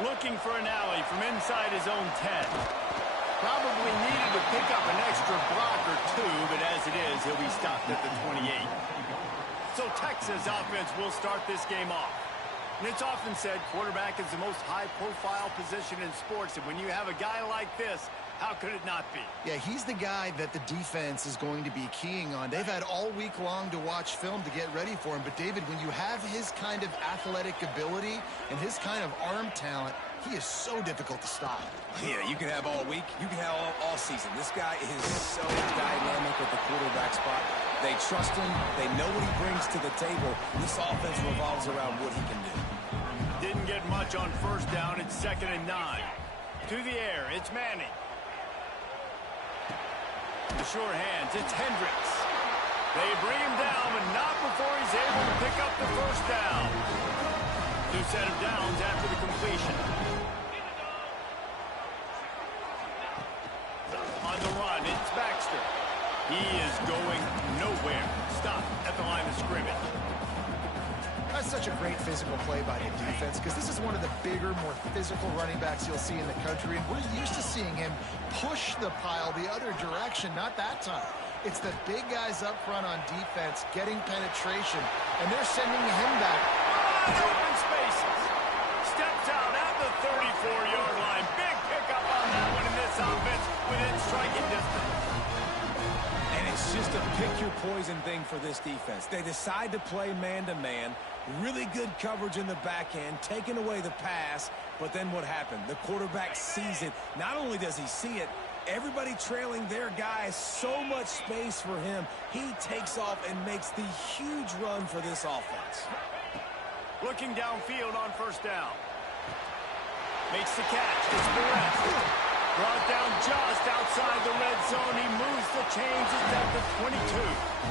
Looking for an alley from inside his own 10. Probably needed to pick up an extra block or two, but as it is, he'll be stopped at the 28. So Texas offense will start this game off. And it's often said quarterback is the most high-profile position in sports, and when you have a guy like this, how could it not be? Yeah, he's the guy that the defense is going to be keying on. They've had all week long to watch film to get ready for him. But, David, when you have his kind of athletic ability and his kind of arm talent, he is so difficult to stop. Yeah, you can have all week. You can have all season. This guy is so dynamic at the quarterback spot. They trust him. They know what he brings to the table. This offense revolves around what he can do. Didn't get much on first down. It's 2nd and 9. To the air, it's Manning. The sure hands, it's Hendricks. They bring him down, but not before he's able to pick up the first down. New set of downs after the completion. On the run, it's Baxter. He is going nowhere. Stop at the line of scrimmage. That's such a great physical play by the defense because this is one of the bigger, more physical running backs you'll see in the country, and we're used to seeing him push the pile the other direction. Not that time. It's the big guys up front on defense getting penetration, and they're sending him back. Open spaces. Steps out at the 34-yard line. Big pickup on that one in this offense within striking distance. And it's just a pick-your-poison thing for this defense. They decide to play man-to-man. Really good coverage in the back end, taking away the pass, but then what happened? The quarterback sees it. Not only does he see it, everybody trailing their guy, so much space for him. He takes off and makes the huge run for this offense. Looking downfield on first down. Makes the catch. It's Perez. Brought down just outside the red zone. He moves the chains. It's at the 22.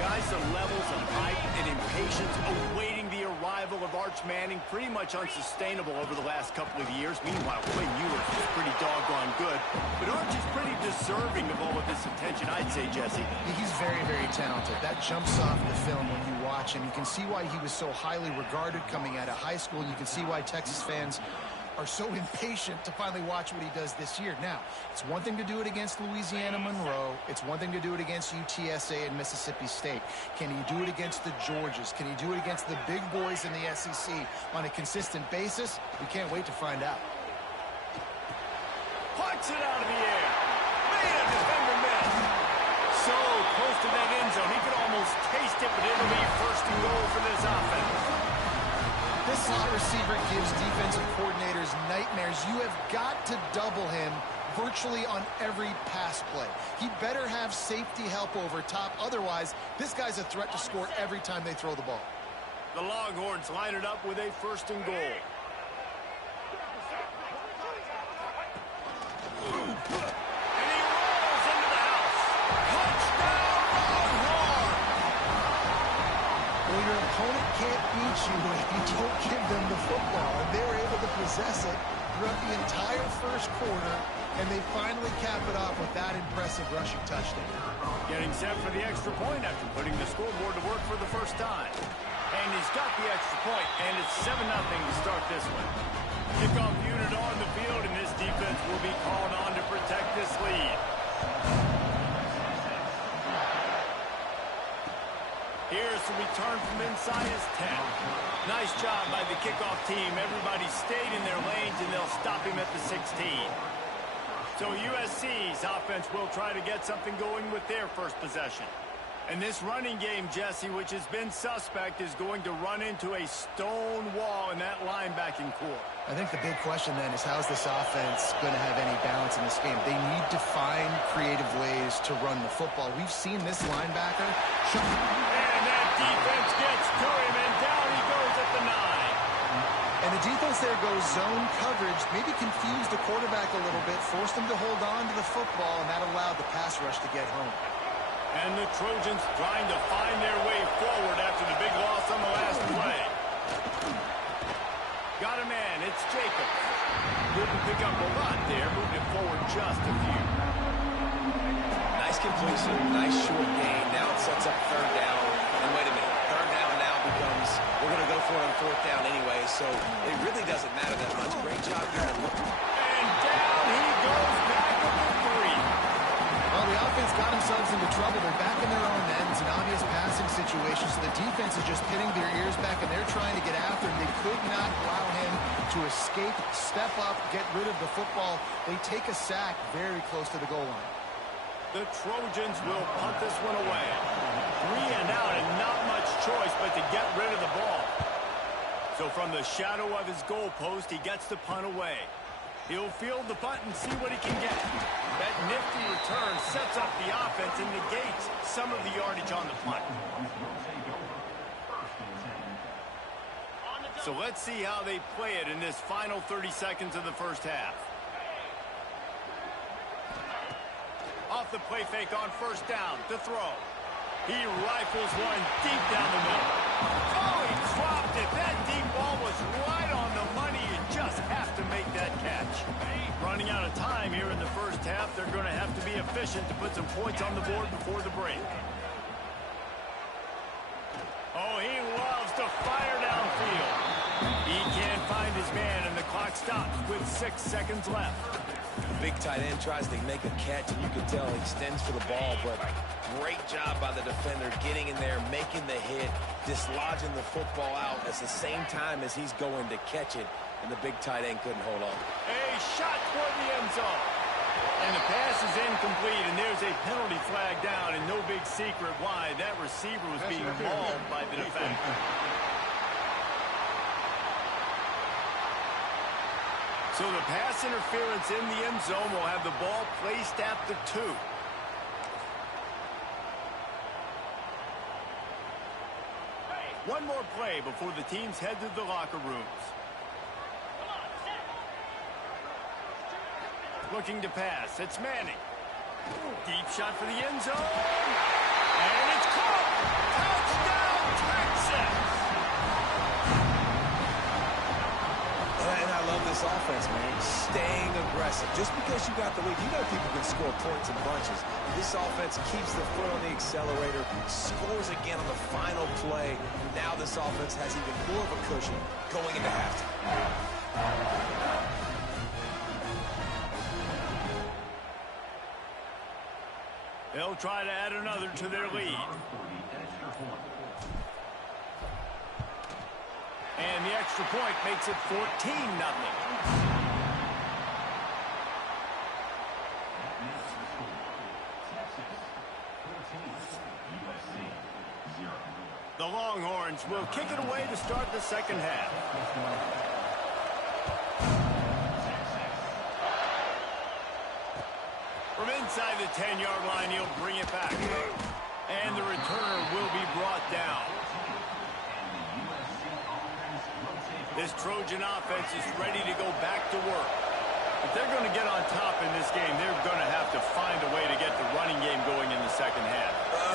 Guys, the levels of hype and impatience awaiting the arrival of Arch Manning pretty much unsustainable over the last couple of years. Meanwhile, Quinn Ewers is pretty doggone good. But Arch is pretty deserving of all of this attention, I'd say, Jesse. He's very, very talented. That jumps off the film when you watch him. You can see why he was so highly regarded coming out of high school. You can see why Texas fans are so impatient to finally watch what he does this year. Now, it's one thing to do it against Louisiana Monroe. It's one thing to do it against UTSA and Mississippi State. Can he do it against the Georgias? Can he do it against the big boys in the SEC on a consistent basis? We can't wait to find out. Puts it out of the air. Made a defender miss. So close to that end zone. He could almost taste it, but it'll be 1st and goal for this offense. This slot receiver gives defensive coordinators nightmares. You have got to double him virtually on every pass play. He better have safety help over top. Otherwise, this guy's a threat to score every time they throw the ball. The Longhorns line it up with a 1st and goal. And he rolls into the house. Touchdown, Longhorn! Well, your opponent can't beat you if you don't give them the football. And they were able to possess it throughout the entire first quarter, and they finally cap it off with that impressive rushing touchdown. Getting set for the extra point after putting the scoreboard to work for the first time. And he's got the extra point, and it's 7-0 to start this one. Kickoff unit on the field, and this defense will be called on to protect this lead. Here's the return from inside his 10. Nice job by the kickoff team. Everybody stayed in their lanes, and they'll stop him at the 16. So USC's offense will try to get something going with their first possession. And this running game, Jesse, which has been suspect, is going to run into a stone wall in that linebacking core. I think the big question then is how's this offense going to have any balance in this game? They need to find creative ways to run the football. We've seen this linebacker. And that defense gets to him, and down he goes at the 9. And the defense there goes zone coverage, maybe confused the quarterback a little bit, forced him to hold on to the football, and that allowed the pass rush to get home. And the Trojans trying to find their way forward after the big loss on the last play. Got a man, it's Jacobs. Didn't pick up a lot there, moved it forward just a few. Nice completion, nice short gain. Now it sets up 3rd down. And wait a minute, 3rd down now becomes, we're going to go for it on 4th down anyways. so it really doesn't matter that much. Great job here. And down he goes back with the 3. Well, the offense got themselves into trouble. They're back in their own end. It's an obvious passing situation, so the defense is just pinning their ears back, and they're trying to get after him. They could not allow him to escape, step up, get rid of the football. They take a sack very close to the goal line. The Trojans will punt this one away. 3 and out, and not much choice but to get rid of the ball. So from the shadow of his goal post, he gets the punt away. He'll field the punt and see what he can get. That nifty return sets up the offense and negates some of the yardage on the punt. So let's see how they play it in this final 30 seconds of the first half. Off the play fake on first down to throw. He rifles one deep down the middle. Oh, he dropped it. That deep ball was right on the money. You just have to make that catch. Running out of time here in the first half. They're going to have to be efficient to put some points on the board before the break. Oh, he loves to fire downfield. He can't find his man, and the clock stops with 6 seconds left. Big tight end tries to make a catch, and you can tell he extends for the ball, but great job by the defender getting in there, making the hit, dislodging the football out at the same time as he's going to catch it, and the big tight end couldn't hold on. A shot toward the end zone. And the pass is incomplete, and there's a penalty flag down, and no big secret why. That receiver was being mauled by the defender. So the pass interference in the end zone will have the ball placed at the 2. One more play before the teams head to the locker rooms. Looking to pass. It's Manning. Deep shot for the end zone. And it's caught. Touchdown, Texas! And I love this offense, man. Staying aggressive. Just because you got the lead, you know people can score points in bunches. This offense keeps the foot on the accelerator, scores again on the final play. Now this offense has even more of a cushion going into halftime. They'll try to add another to their lead. And the extra point makes it 14-0. The Longhorns will kick it away to start the second half. From inside the 10-yard line, he'll bring it back. And the returner will be brought down. This Trojan offense is ready to go back to work. If they're going to get on top in this game, they're going to have to find a way to get the running game going in the second half.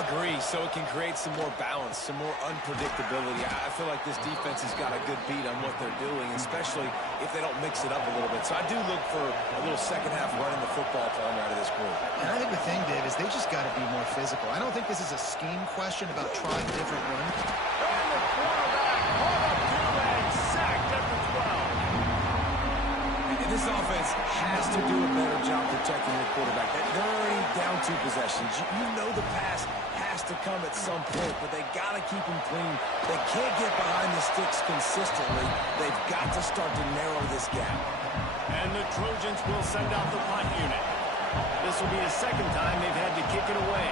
Agree, so it can create some more balance, some more unpredictability. I feel like this defense has got a good beat on what they're doing, especially if they don't mix it up a little bit. So I do look for a little second half running the football playing out of this group. And I think the thing, Dave, is they just got to be more physical. I don't think this is a scheme question about trying different runs. And the quarterback hauled up to and sacked at the 12. And this offense has to do a better job protecting their quarterback. They're already down 2 possessions. You know the pass has to come at some point, but they got to keep him clean. They can't get behind the sticks consistently. They've got to start to narrow this gap. And the Trojans will send out the punt unit. This will be the second time they've had to kick it away.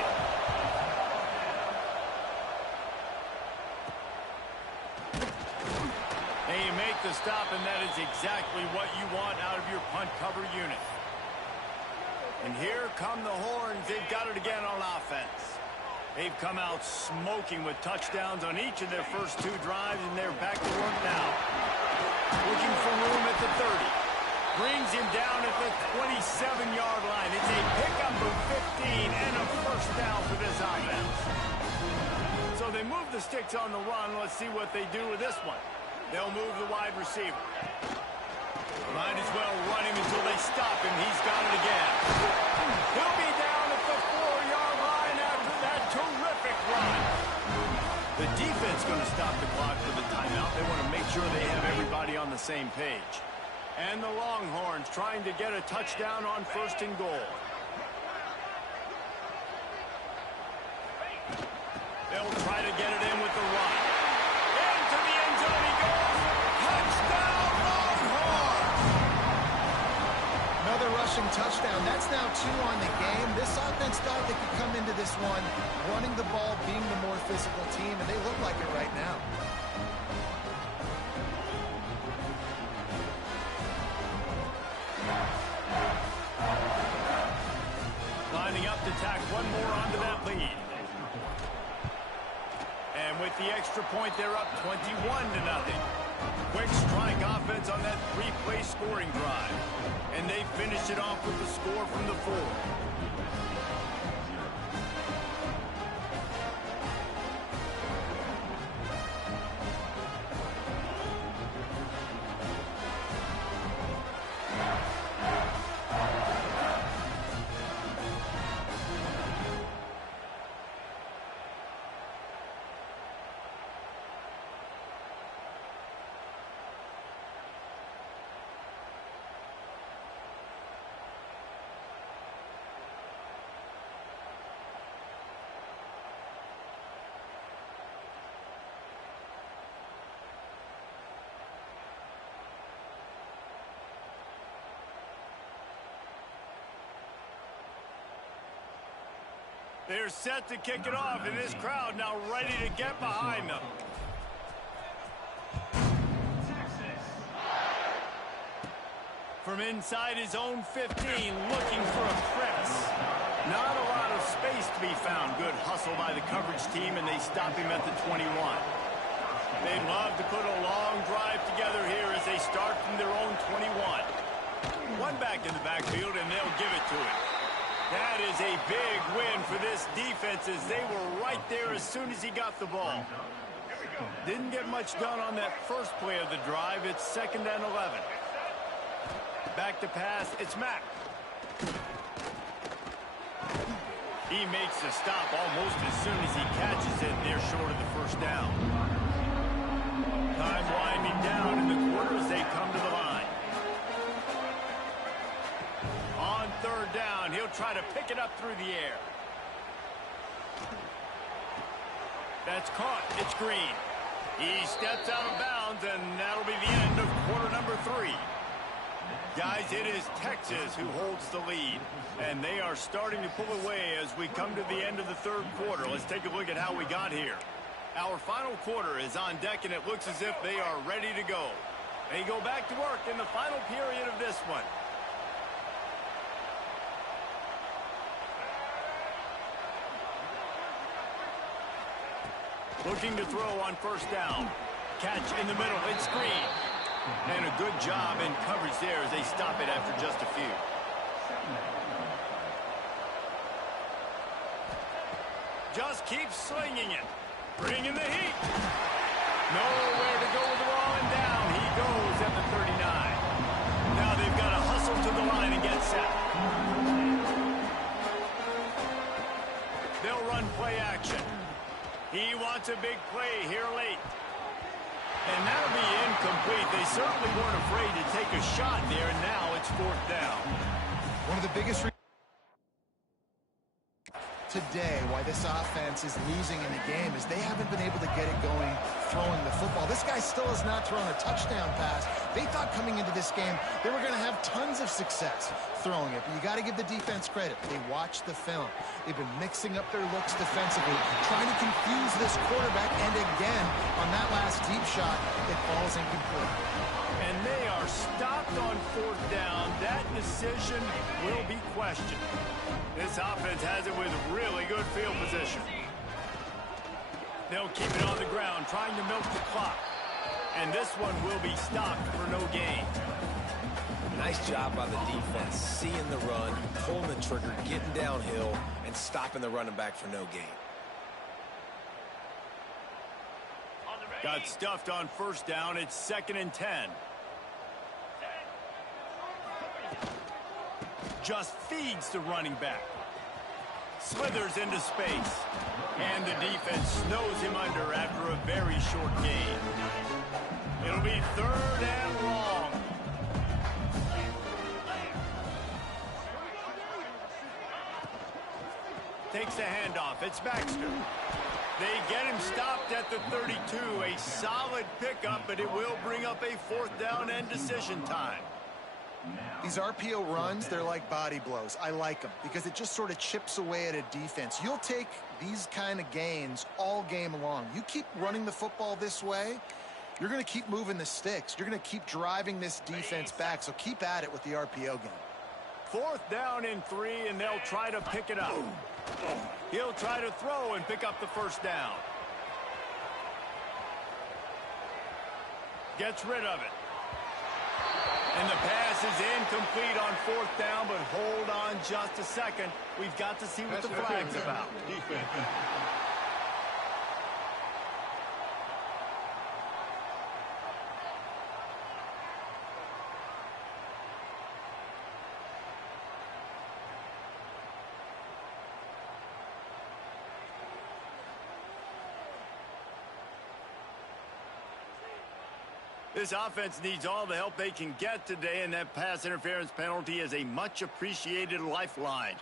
And you make the stop, and that is exactly what you want out of your punt cover unit. And here come the Horns. They've got it again on offense. They've come out smoking with touchdowns on each of their first 2 drives, and they're back to work now. Looking for room at the 30. Brings him down at the 27-yard line. It's a pickup of 15 and a first down for this offense. So they move the sticks on the run. Let's see what they do with this one. They'll move the wide receiver. Might as well run him until they stop him. He's got it again. He'll be down at the 4-yard line after that terrific run. The defense going to stop the clock for the timeout. They want to make sure they have everybody on the same page. And the Longhorns trying to get a touchdown on 1st and goal. They'll try to get it in with the run. Into the end zone he goes. Touchdown, Longhorns! Another rushing touchdown. That's now 2 on the game. This offense thought they could come into this one running the ball, being the more physical team, and they look like it right now. Lining up to tack one more onto that lead. And with the extra point, they're up 21-0. Quick strike offense on that 3-play scoring drive. And they finish it off with the score from the 4. They're set to kick it off, and this crowd now ready to get behind them. From inside his own 15, looking for a press. Not a lot of space to be found. Good hustle by the coverage team, and they stop him at the 21. They'd love to put a long drive together here as they start from their own 21. One back in the backfield, and they'll give it to him. That is a big win for this defense as they were right there as soon as he got the ball. Didn't get much done on that first play of the drive. It's 2nd and 11. Back to pass. It's Mack. He makes the stop almost as soon as he catches it. They're short of the 1st down. Time winding down in the quarter as they come to the line. On 3rd down, he'll try to pick it up through the air. That's caught. It's Green. He steps out of bounds, and that'll be the end of quarter number 3. Guys, it is Texas who holds the lead, and they are starting to pull away as we come to the end of the 3rd quarter. Let's take a look at how we got here. Our final quarter is on deck, and it looks as if they are ready to go. They go back to work in the final period of this one. Looking to throw on 1st down. Catch in the middle. It's Green. And a good job in coverage there as they stop it after just a few. Just keep slinging it. Bringing the heat. Nowhere to go with the ball, and down he goes at the 39. Now they've got to hustle to the line and get set. They'll run play action. He wants a big play here late. And that'll be incomplete. They certainly weren't afraid to take a shot there, and now it's 4th down. One of the biggest today why this offense is losing in the game is they haven't been able to get it going throwing the football. This guy still has not thrown a touchdown pass. They thought coming into this game they were going to have tons of success throwing it, but you got to give the defense credit. They watched the film. They've been mixing up their looks defensively, trying to confuse this quarterback, and again, on that last deep shot, it falls incomplete. And they are stopped on 4th down. That decision will be questioned. This offense has it with really good field position. They'll keep it on the ground, trying to milk the clock. And this one will be stopped for no gain. Nice job by the defense, seeing the run, pulling the trigger, getting downhill, and stopping the running back for no gain. Got stuffed on 1st down. It's 2nd and 10. Just feeds the running back. Slithers into space. And the defense snows him under after a very short gain. It'll be 3rd and takes the handoff. It's Baxter. They get him stopped at the 32. A solid pickup, but it will bring up a 4th down and decision time. These RPO runs, they're like body blows. I like them because it just sort of chips away at a defense. You'll take these kind of gains all game long. You keep running the football this way, you're going to keep moving the sticks. You're going to keep driving this defense back, so keep at it with the RPO game. 4th down and 3, and they'll try to pick it up. He'll try to throw and pick up the 1st down. Gets rid of it. And the pass is incomplete on 4th down, but hold on just a second. We've got to see what the flag's about. This offense needs all the help they can get today, and that pass interference penalty is a much-appreciated lifeline.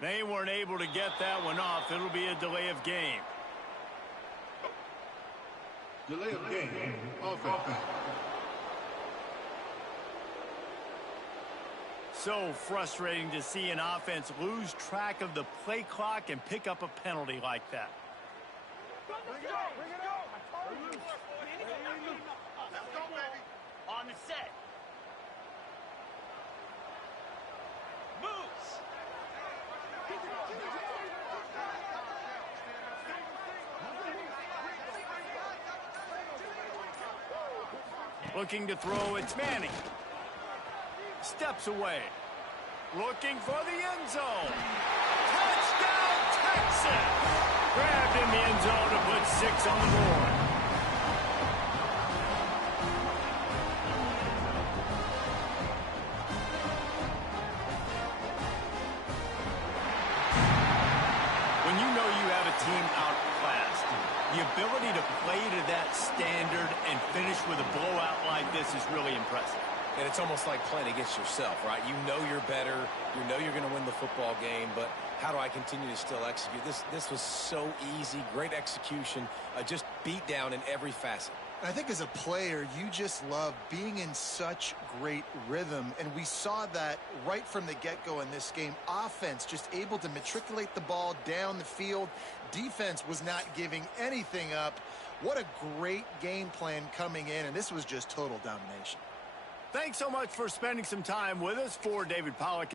They weren't able to get that one off. It'll be a delay of game. Delay of game. Offense. So frustrating to see an offense lose track of the play clock and pick up a penalty like that. Bring it out. Bring it out. Let's go, baby. On the set. Moves. Looking to throw, it's Manning. Steps away. Looking for the end zone. Touchdown, Texas! Grabbed in the end zone to put 6 on the board. When you know you have a team outclassed, the ability to play to that standard and finish with a blowout like this is really impressive. And it's almost like playing against yourself, right? You know you're better. You know you're going to win the football game, but how do I continue to still execute? This was so easy, great execution, just beat down in every facet. I think as a player, you just love being in such great rhythm, and we saw that right from the get-go in this game. Offense just able to matriculate the ball down the field. Defense was not giving anything up. What a great game plan coming in, and this was just total domination. Thanks so much for spending some time with us. For David Pollack.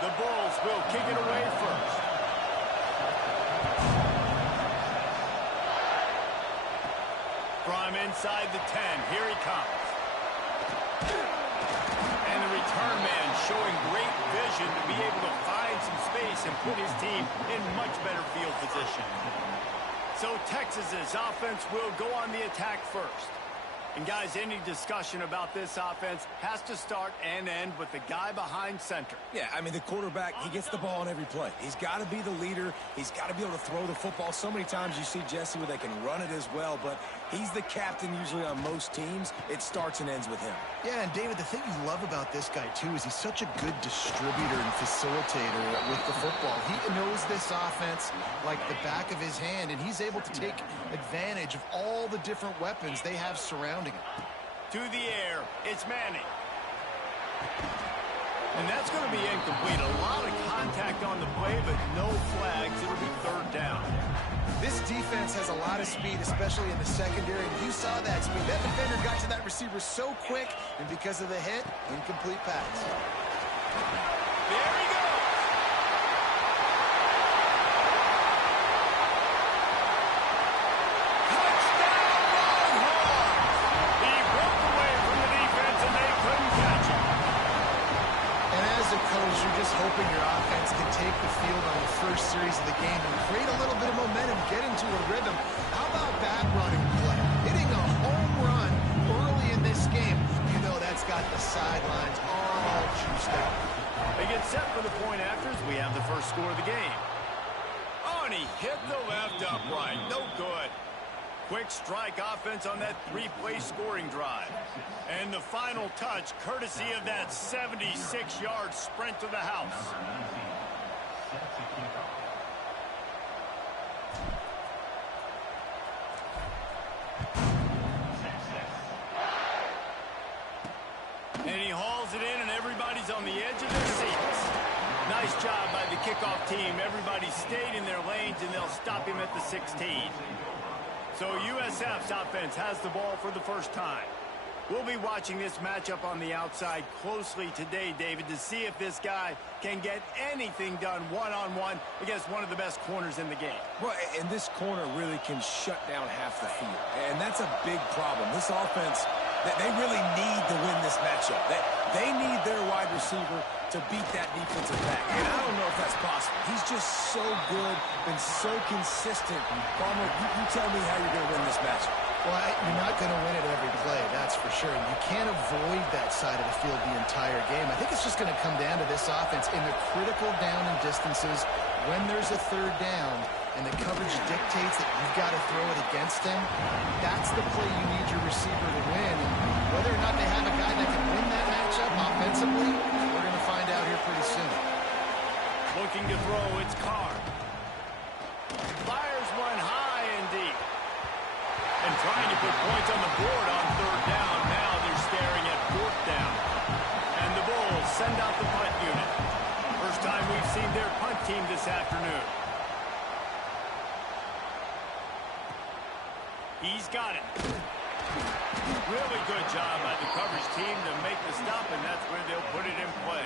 The Bulls will kick it away first. From inside the 10, here he comes. And the return man showing great vision to be able to find some space and put his team in much better field position. So Texas's offense will go on the attack first. And guys, any discussion about this offense has to start and end with the guy behind center. Yeah, I mean, the quarterback, he gets the ball on every play. He's got to be the leader. He's got to be able to throw the football. So many times you see Jesse where they can run it as well, but he's the captain usually on most teams. It starts and ends with him. Yeah, and David, the thing you love about this guy, too, is he's such a good distributor and facilitator with the football. He knows this offense like the back of his hand, and he's able to take advantage of all the different weapons they have surrounding him. To the air, it's Manning. And that's going to be incomplete. A lot of contact on the play, but no flags. It'll be third down. This defense has a lot of speed, especially in the secondary, and you saw that speed. That defender got to that receiver so quick, and because of the hit, incomplete pass. There he goes. Touchdown, Longhorn! He broke away from the defense, and they couldn't catch him. And as a coach, you're just hoping your offense can take the field on the first series of the game and create a little bit of momentum, get into a rhythm. How about that running play? Hitting a home run early in this game. You know that's got the sidelines all juiced out. They get set for the point afters. We have the first score of the game. Oh, and he hit the left upright. No good. Quick strike offense on that three-play scoring drive. And the final touch, courtesy of that 76-yard sprint to the house. And he hauls it in, and everybody's on the edge of their seats. Nice job by the kickoff team. Everybody stayed in their lanes, and they'll stop him at the 16. So USF's offense has the ball for the first time. We'll be watching this matchup on the outside closely today, David, to see if this guy can get anything done one-on-one against one of the best corners in the game. Well, and this corner really can shut down half the field. And that's a big problem. This offense, they really need to win this matchup. They need their wide receiver to beat that defensive back. And I don't know if that's possible. He's just so good, been so consistent. Palmer, you tell me how you're going to win this matchup. Well, you're not going to win it every play, that's for sure. You can't avoid that side of the field the entire game. I think it's just going to come down to this offense in the critical down and distances when there's a third down and the coverage dictates that you've got to throw it against him. That's the play you need your receiver to win. And whether or not they have a guy that can win that matchup offensively, we're going to find out here pretty soon. Looking to throw, it's Carr. Fires one high and deep. And trying to put points on the board on third down. Now they're staring at fourth down. And the Bulls send out the punt unit. First time we've seen their punt team this afternoon. He's got it. Really good job by the coverage team to make the stop, and that's where they'll put it in play.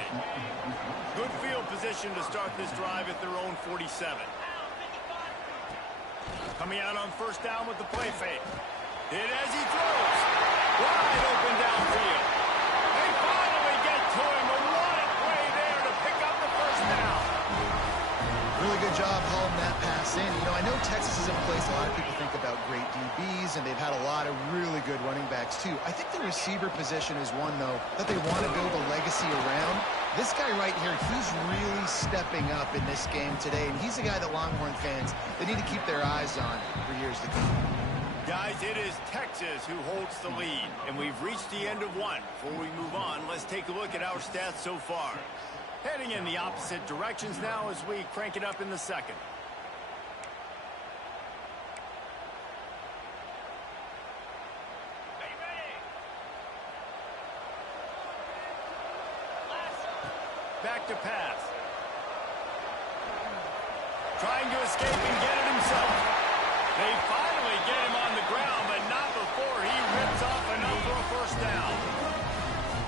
Good field position to start this drive at their own 47. Coming out on first down with the play fake. Hit as he throws. Wide open downfield. They finally get to him. A wide play there to pick up the first down. Really good job hauling that pass in. You know, I know Texas is in a place a lot of people think about great DBs, and they've had a lot of really good running backs, too. I think the receiver position is one, though, that they want to build a legacy around. This guy right here, he's really stepping up in this game today, and he's the guy that Longhorn fans, they need to keep their eyes on for years to come. Guys, it is Texas who holds the lead, and we've reached the end of one. Before we move on, let's take a look at our stats so far. Heading in the opposite directions now as we crank it up in the second. Back to pass. Trying to escape and get it himself. They finally get him on the ground, but not before he rips off enough for a first down.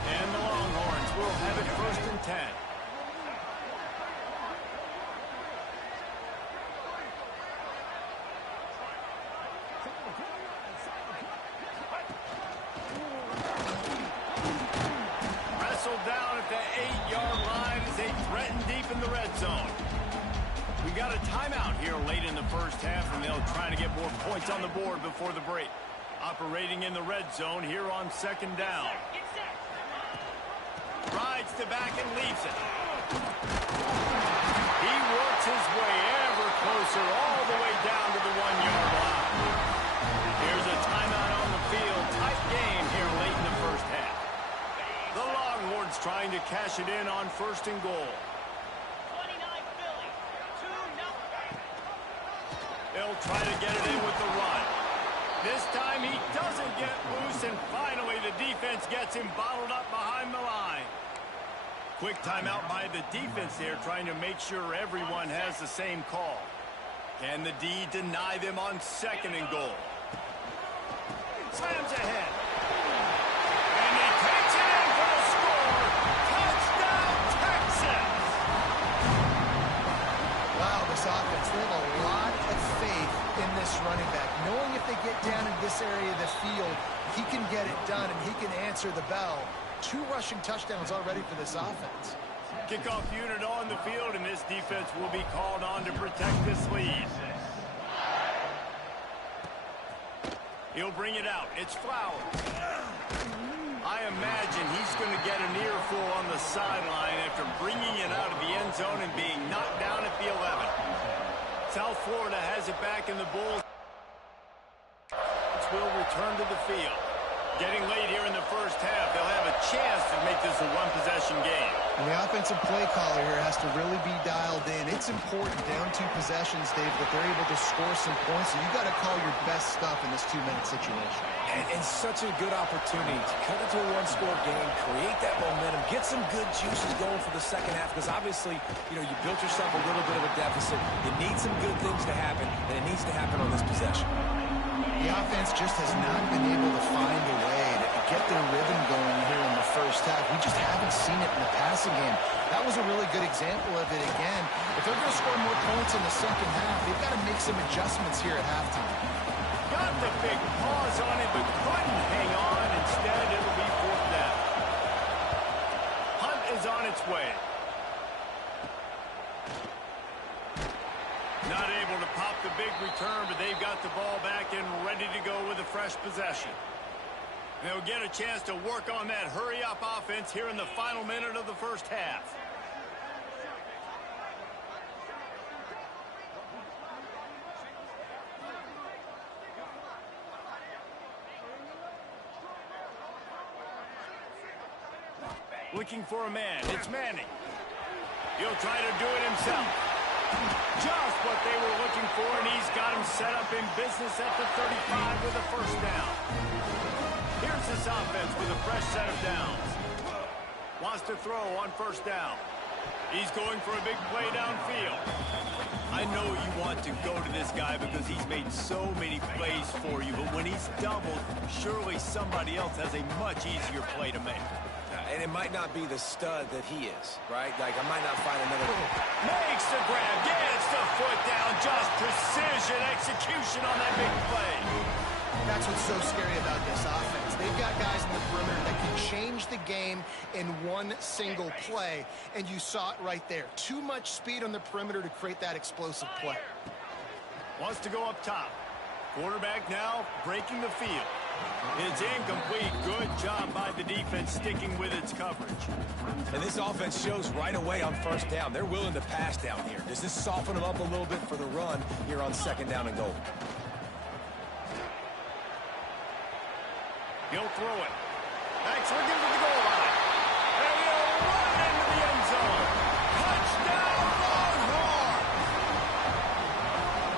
And the Longhorns will have it 1st and 10. zone. We got a timeout here late in the first half, and they'll try to get more points on the board before the break. Operating in the red zone here on second down. Rides to back and leaves it. He works his way ever closer all the way down to the 1-yard line. Here's a timeout on the field. Tight game here late in the first half. The Longhorns trying to cash it in on first and goal. They'll try to get it in with the run. This time he doesn't get loose, and finally the defense gets him bottled up behind the line. Quick timeout by the defense there, trying to make sure everyone has the same call. Can the D deny them on second and goal? Slams ahead. And he takes it in for the score. Touchdown, Texas! Wow, this offense, they have a lot of faith in this running back. Knowing if they get down in this area of the field, he can get it done and he can answer the bell. 2 rushing touchdowns already for this offense. Kickoff unit on the field, and this defense will be called on to protect this lead. He'll bring it out. It's Flowers. I imagine he's going to get an earful on the sideline after bringing it out of the end zone and being knocked down at the 11. South Florida has it back in the Bulls. Will return to the field. Getting late here in the first half, they'll have a chance to make this a one-possession game. And the offensive play caller here has to really be dialed in. It's important down 2 possessions, Dave, that they're able to score some points, and you got to call your best stuff in this 2-minute situation. And such a good opportunity to cut it to a 1-score game, create that momentum, get some good juices going for the second half, because obviously, you built yourself a little bit of a deficit. You need some good things to happen, and it needs to happen on this possession. The offense just has not been able to find a way to get their rhythm going here in the first half. We just haven't seen it in the passing game. That was a really good example of it again. If they're going to score more points in the second half, they've got to make some adjustments here at halftime. Got the big pause on it, but couldn't hang on. Instead, it'll be 4th down. Hunt is on its way. Not able to pop the big return, but they've got the ball back and ready to go with a fresh possession. They'll get a chance to work on that hurry-up offense here in the final minute of the first half. Looking for a man. It's Manning. He'll try to do it himself. Just what they were looking for, and he's got him set up in business at the 35 with a first down. Here's this offense with a fresh set of downs. Wants to throw on first down. He's going for a big play downfield. I know you want to go to this guy because he's made so many plays for you, but when he's doubled, surely somebody else has a much easier play to make. And it might not be the stud that he is, right? Like, I might not find another. Makes the grab, gets the foot down, just precision, execution on that big play. That's what's so scary about this offense. They've got guys in the perimeter that can change the game in one single play, and you saw it right there. Too much speed on the perimeter to create that explosive play. Wants to go up top. Quarterback now breaking the field. It's incomplete. Good job by the defense sticking with its coverage. And this offense shows right away on first down. They're willing to pass down here. Does this soften them up a little bit for the run here on second down and goal? He'll throw it. That's looking for the goal line. And he'll run into the end zone. Touchdown, Longhorn!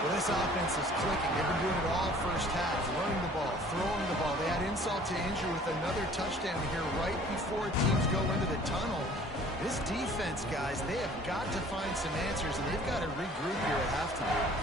Well, this offense is clicking. They've been doing it all first half. Running the ball, throwing the ball. They had insult to injury with another touchdown here right before teams go into the tunnel. This defense, guys, they have got to find some answers, and they've got to regroup here at halftime.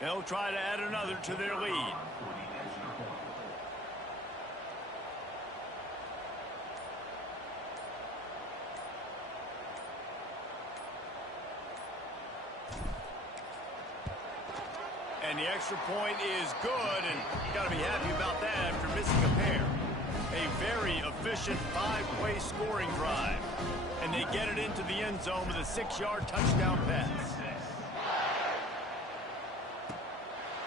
They'll try to add another to their lead. And the extra point is good, and you got to be happy about that after missing a pair. A very efficient 5-way scoring drive. And they get it into the end zone with a 6-yard touchdown pass.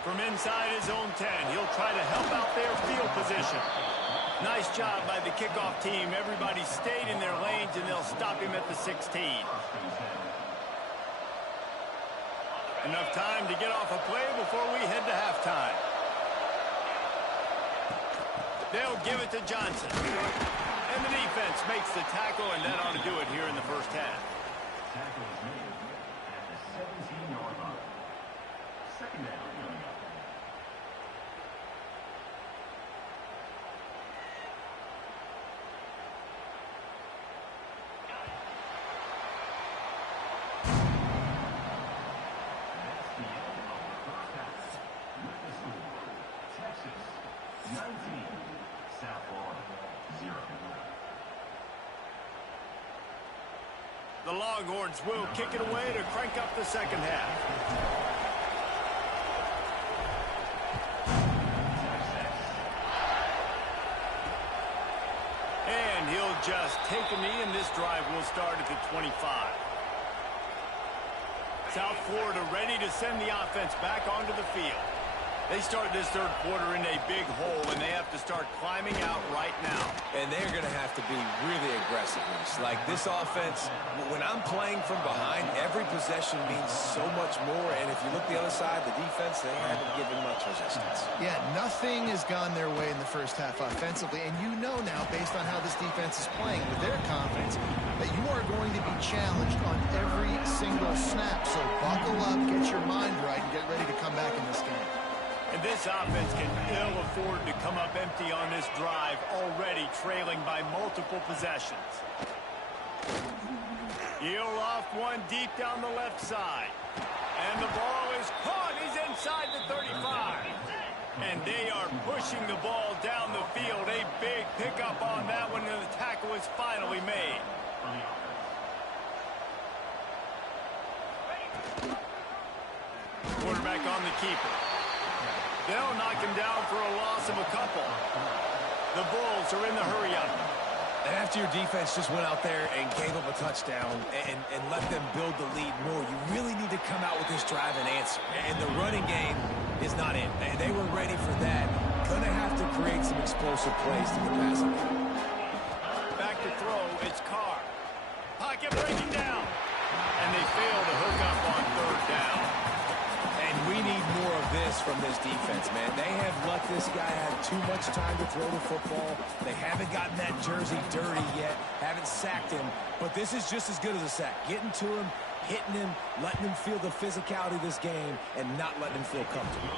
From inside his own 10, he'll try to help out their field position. Nice job by the kickoff team. Everybody stayed in their lanes, and they'll stop him at the 16. Enough time to get off a play before we head to halftime. They'll give it to Johnson. And the defense makes the tackle, and that ought to do it here in the first half. Tackle is made at the 17-yard line. Second down. The Longhorns will kick it away to crank up the second half. And he'll just take a knee, and this drive will start at the 25. South Florida ready to send the offense back onto the field. They start this third quarter in a big hole, and they have to start climbing out right now. And they're going to have to be really aggressive. Like this offense, when I'm playing from behind, every possession means so much more. And if you look the other side, the defense, they haven't given much resistance. Yeah, nothing has gone their way in the first half offensively. And you know now, based on how this defense is playing with their confidence, that you are going to be challenged on every single snap. So buckle up, get your mind right, and get ready to come back in this game. And this offense can ill afford to come up empty on this drive, already trailing by multiple possessions. He'll loft one deep down the left side. And the ball is caught. He's inside the 35. And they are pushing the ball down the field. A big pickup on that one, and the tackle is finally made. Quarterback on the keeper. They'll knock him down for a loss of a couple. The Bulls are in the hurry-up. And after your defense just went out there and gave up a touchdown and let them build the lead more, you really need to come out with this drive and answer. And the running game is not in. They were ready for that. Gonna have to create some explosive plays to the passing game. Back to throw, it's Carr. Pocket breaking down. And they fail to hook up on third down. We need more of this from this defense, man. They have let this guy have too much time to throw the football. They haven't gotten that jersey dirty yet, haven't sacked him, but this is just as good as a sack. Getting to him, hitting him, letting him feel the physicality of this game, and not letting him feel comfortable.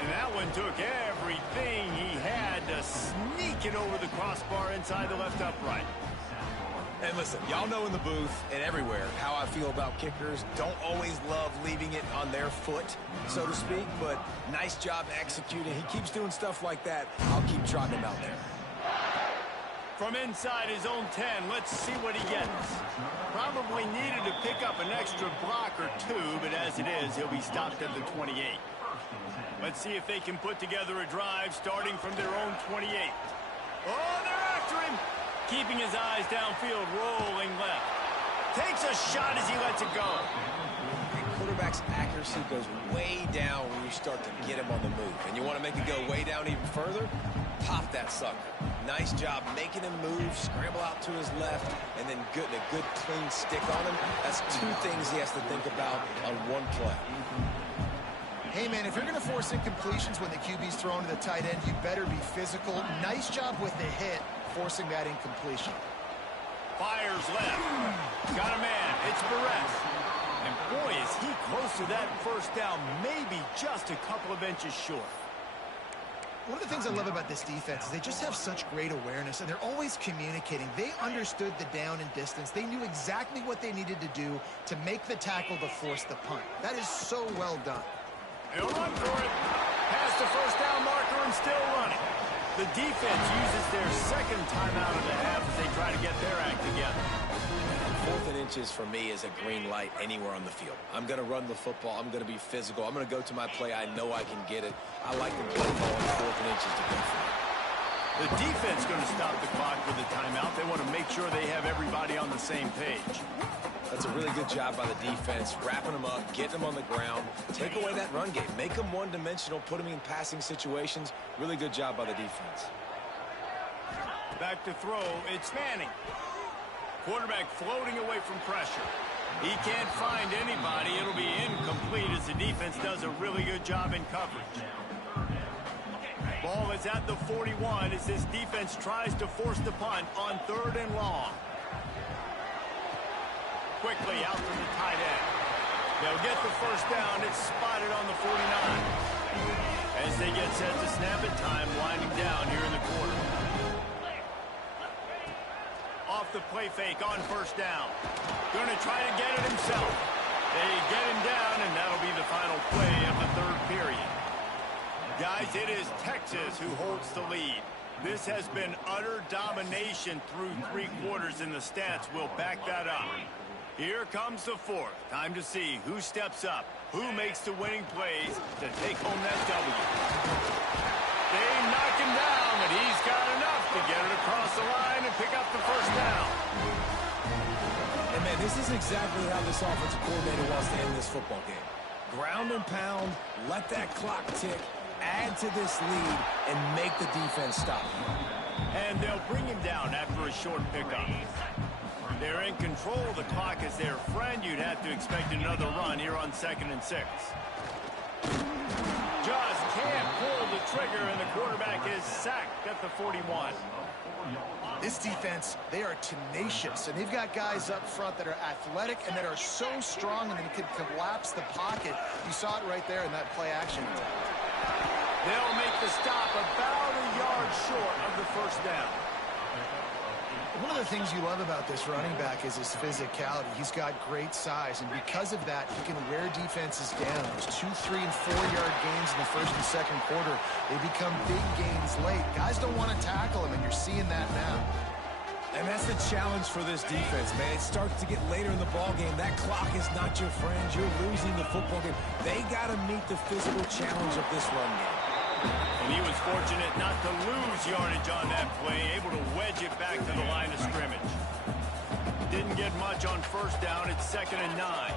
And that one took everything he had to sneak it over the crossbar inside the left upright. And listen, y'all know in the booth and everywhere how I feel about kickers. Don't always love leaving it on their foot, so to speak, but nice job executing. He keeps doing stuff like that. I'll keep trotting him out there. From inside his own 10, let's see what he gets. Probably needed to pick up an extra block or two, but as it is, he'll be stopped at the 28. Let's see if they can put together a drive starting from their own 28. Oh, they're after him! Keeping his eyes downfield, rolling left. Takes a shot as he lets it go. The quarterback's accuracy goes way down when you start to get him on the move. And you want to make it go way down even further? Pop that sucker. Nice job making him move, scramble out to his left, and then getting a good clean stick on him. That's two things he has to think about on one play. Hey, man, if you're going to force incompletions when the QB's thrown to the tight end, you better be physical. Nice job with the hit, forcing that incompletion. Fires left. Got a man. It's Perez. And boy, is he close to that first down, maybe just a couple of inches short. One of the things I love about this defense is they just have such great awareness, and they're always communicating. They understood the down and distance. They knew exactly what they needed to do to make the tackle to force the punt. That is so well done. He'll run for it. Past the first down marker and still running. The defense uses their second timeout of the half as they try to get their act together. And 4th and inches for me is a green light anywhere on the field. I'm going to run the football. I'm going to be physical. I'm going to go to my play. I know I can get it. I like the play call on 4th and inches to go for it. The defense going to stop the clock with a timeout. They want to make sure they have everybody on the same page. That's a really good job by the defense, wrapping them up, getting them on the ground, take away that run game, make them one-dimensional, put them in passing situations. Really good job by the defense. Back to throw, it's Manning. Quarterback floating away from pressure. He can't find anybody. It'll be incomplete as the defense does a really good job in coverage. Ball is at the 41 as this defense tries to force the punt on 3rd and long. Quickly out to the tight end. They'll get the first down. It's spotted on the 49. As they get set to snap it, time winding down here in the quarter. Off the play fake on 1st down. Going to try to get it himself. They get him down, and that'll be the final play of the 3rd period. Guys, it is Texas who holds the lead. This has been utter domination through 3 quarters, and the stats will back that up. Here comes the 4th. Time to see who steps up, who makes the winning plays to take home that W. They knock him down, but he's got enough to get it across the line and pick up the first down. And, man, this is exactly how this offensive coordinator wants to end this football game. Ground and pound, let that clock tick, add to this lead, and make the defense stop. And they'll bring him down after a short pickup. They're in control. The clock is their friend. You'd have to expect another run here on 2nd and 6. Just can't pull the trigger, and the quarterback is sacked at the 41. This defense, they are tenacious, and they've got guys up front that are athletic and that are so strong and they can collapse the pocket. You saw it right there in that play action. They'll make the stop about a yard short of the first down. One of the things you love about this running back is his physicality. He's got great size, and because of that, he can wear defenses down. Those 2-, 3-, and 4-yard gains in the 1st and 2nd quarter, they become big gains late. Guys don't want to tackle him, and you're seeing that now. And that's the challenge for this defense, man. It starts to get later in the ballgame. That clock is not your friend. You're losing the football game. They got to meet the physical challenge of this run game. And he was fortunate not to lose yardage on that play, able to wedge it back to the line of scrimmage. Didn't get much on 1st down. It's 2nd and 9.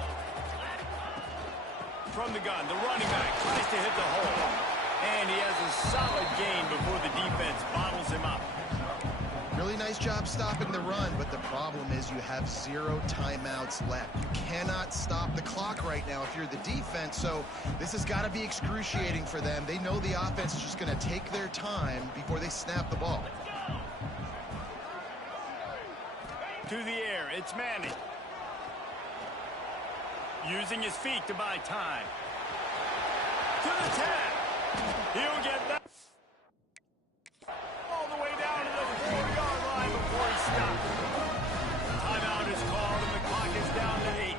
From the gun, the running back tries to hit the hole. And he has a solid gain before the defense bottles him up. Really nice job stopping the run, but the problem is you have 0 timeouts left. You cannot stop the clock right now if you're the defense, so this has got to be excruciating for them. They know the offense is just going to take their time before they snap the ball. To the air, it's Manning. Using his feet to buy time. To the 10. He'll get that. All the way down to the 4-yard line before he stops. Timeout is called and the clock is down to 8.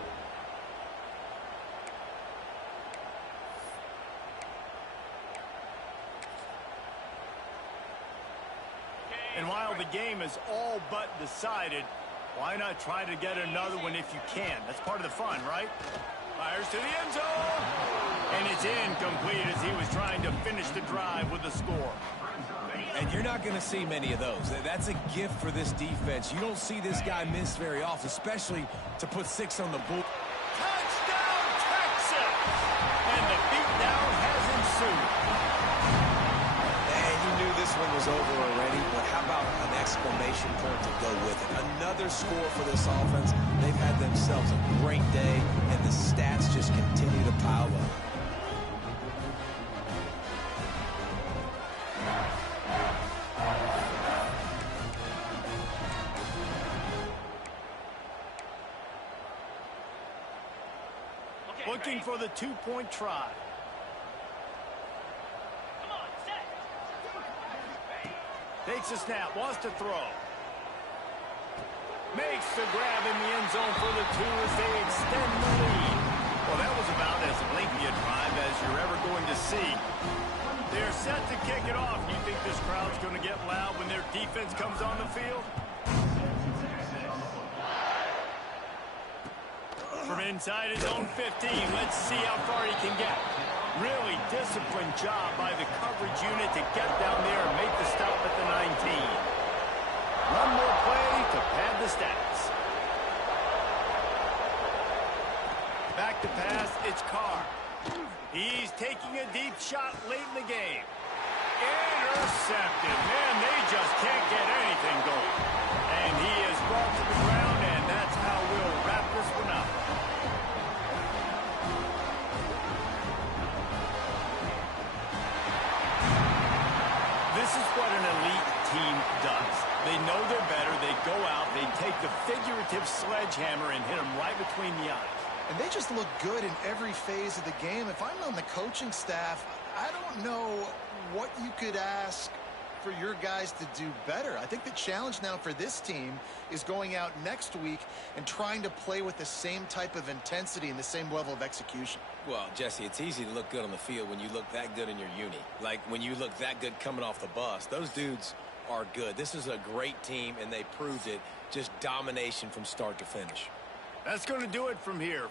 And while the game is all but decided, why not try to get another one if you can? That's part of the fun, right? Fires to the end zone. And it's incomplete as he was trying to finish the drive with the score. And you're not going to see many of those. That's a gift for this defense. You don't see this guy miss very often, especially to put 6 on the board. Touchdown, Texas! And the beatdown has ensued. And you knew this one was over already, but how about an exclamation point to go with it? Another score for this offense. They've had themselves a great day, and the stats just continue to pile up. Looking for the 2-point try. Takes a snap, wants to throw. Makes the grab in the end zone for the 2 as they extend the lead. Well, that was about as lengthy a drive as you're ever going to see. They're set to kick it off. Do you think this crowd's going to get loud when their defense comes on the field? inside his own 15. Let's see how far he can get. Really disciplined job by the coverage unit to get down there and make the stop at the 19. One more play to pad the stats. Back to pass, it's Carr. He's taking a deep shot late in the game. Intercepted. Man, they just can't get anything going. And he is brought to the ground, and that's how we'll wrap this one up. This is what an elite team does. They know they're better. They go out. They take the figurative sledgehammer and hit them right between the eyes. And they just look good in every phase of the game. If I'm on the coaching staff, I don't know what you could ask for your guys to do better. I think the challenge now for this team is going out next week and trying to play with the same type of intensity and the same level of execution. Well, Jesse, it's easy to look good on the field when you look that good in your uni. Like when you look that good coming off the bus. Those dudes are good. This is a great team, and they proved it. Just domination from start to finish. That's going to do it from here.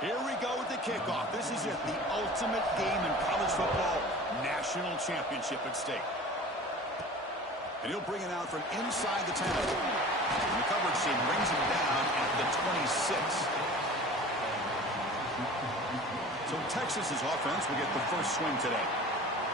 Here we go with the kickoff. This is it, the ultimate game in college football. National championship at stake. And he'll bring it out from inside the 10. And the coverage team brings him down at the 26. So Texas's offense will get the first swing today.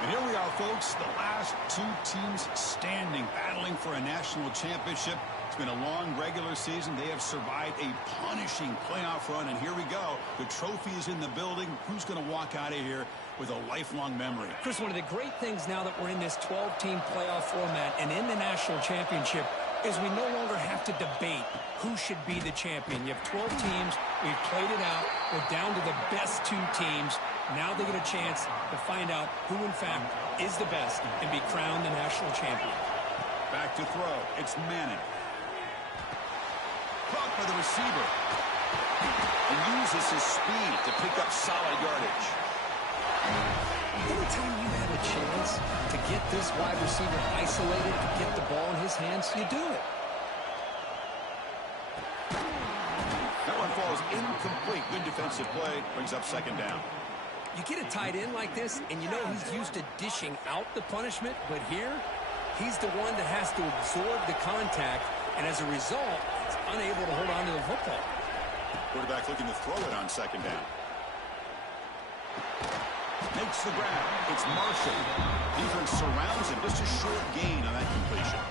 And here we are, folks, the last two teams standing, battling for a national championship. It's been a long regular season. They have survived a punishing playoff run, and here we go. The trophy is in the building. Who's going to walk out of here with a lifelong memory? Chris, one of the great things now that we're in this 12-team playoff format and in the national championship is we no longer have to debate who should be the champion. You have 12 teams. We've played it out. We're down to the best two teams. Now they get a chance to find out who, in fact, is the best and be crowned the national champion. Back to throw. It's Manning. Caught by the receiver. And uses his speed to pick up solid yardage. Anytime you have a chance to get this wide receiver isolated, to get the ball in his hands, you do it. That one falls incomplete. Good defensive play. Brings up second down. You get a tight end like this, and you know he's used to dishing out the punishment, but here, he's the one that has to absorb the contact, and as a result, he's unable to hold on to the football. Quarterback looking to throw it on second down. Makes the grab. It's Marshall. Defense surrounds him. Just a short gain on that completion.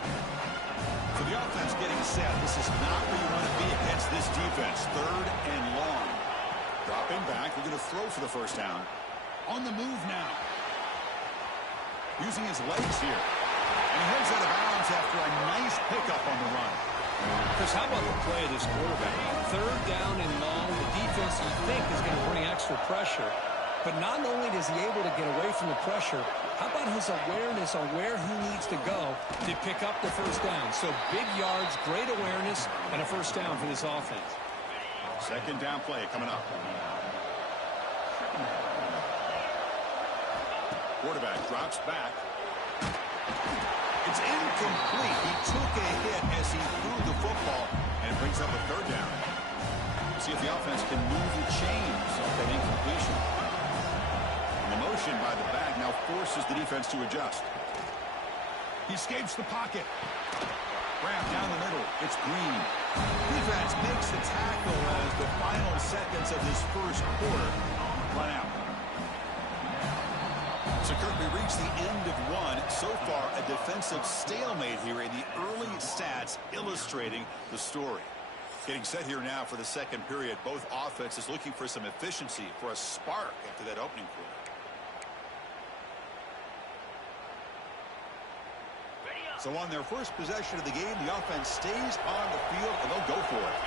For the offense getting set, this is not where you want to be against this defense. Third and long. Dropping back. They're going to throw for the first down. On the move now. Using his legs here. And he heads out of bounds after a nice pickup on the run. Chris, how about the play of this quarterback? Third down and long. The defense, you think, is going to bring extra pressure. But not only is he able to get away from the pressure, how about his awareness on where he needs to go to pick up the first down? So big yards, great awareness, and a first down for this offense. Second down play coming up. Quarterback drops back. It's incomplete. He took a hit as he threw the football, and it brings up a third down. See if the offense can move the chains off that incompletion. And the motion by the back now forces the defense to adjust. He escapes the pocket. Wrap down the middle. It's Green. Defense makes the tackle as the final seconds of this first quarter run out. So, Kirk, we reach the end of one. So far, a defensive stalemate here in the early stats illustrating the story. Getting set here now for the second period. Both offenses looking for some efficiency, for a spark after that opening quarter. So on their first possession of the game, the offense stays on the field, and they'll go for it.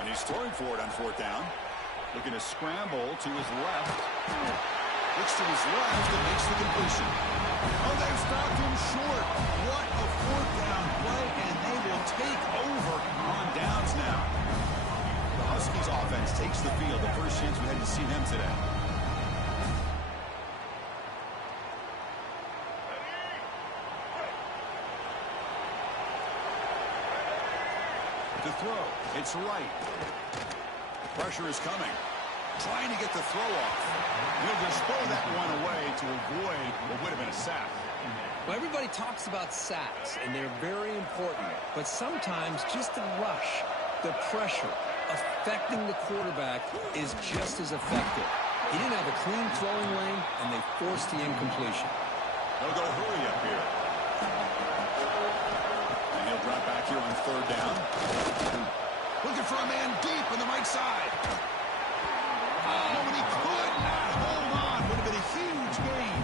And he's throwing for it on fourth down. Looking to scramble to his left. Looks to his left and makes the completion. Oh, they've stopped him short. What a fourth down play, and they will take over on downs now. The Huskies offense takes the field. The first chance we had to see them today. To throw. It's right. Pressure is coming. Trying to get the throw off. He'll just throw that one away to avoid what would have been a sack. Well, everybody talks about sacks, and they're very important. But sometimes just the rush, the pressure, affecting the quarterback is just as effective. He didn't have a clean throwing lane, and they forced the incompletion. They'll go hurry up here. And he'll drop back here on third down. Looking for a man deep on the right side. Oh, and he could not hold on. Would have been a huge gain.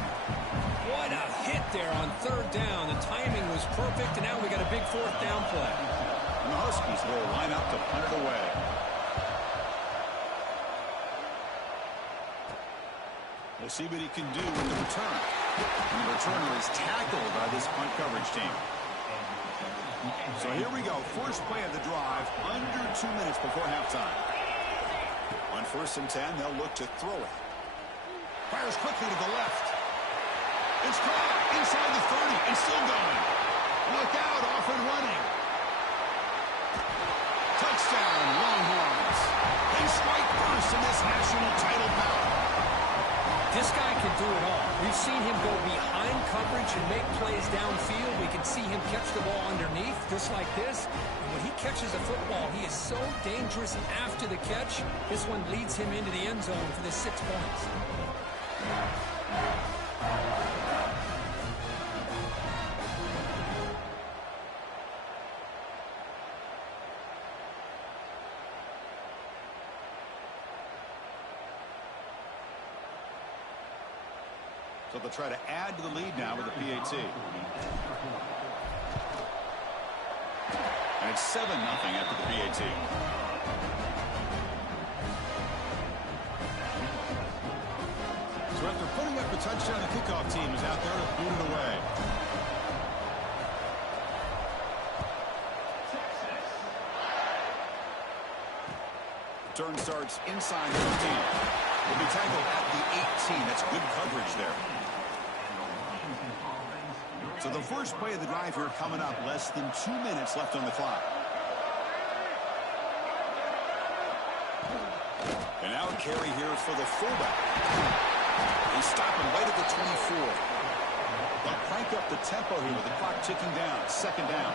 What a hit there on third down. The timing was perfect, and now we got a big fourth down play. And the Huskies will line up to punt it away. We'll see what he can do with the return. And the returner is tackled by this punt coverage team. So here we go. First play of the drive, under 2 minutes before halftime. On first and 10, they'll look to throw it. Fires quickly to the left. It's caught inside the 30 and still going. Look out, off and running. Touchdown, Longhorns. They strike first in this national title bout. This guy can do it all. We've seen him go behind coverage and make plays downfield. We can see him catch the ball underneath, just like this. And when he catches a football, he is so dangerous after the catch. This one leads him into the end zone for the 6 points. So they'll try to add to the lead now with the PAT. And it's 7-0 after the PAT. So after putting up a touchdown, the kickoff team is out there to boot it away. Turn starts inside the 15. Will be tackled at the 18. That's good coverage there. So the first play of the drive here coming up. Less than 2 minutes left on the clock. And now a carry here for the fullback. They stop him right at the 24. They'll crank up the tempo here with the clock ticking down. 2nd down.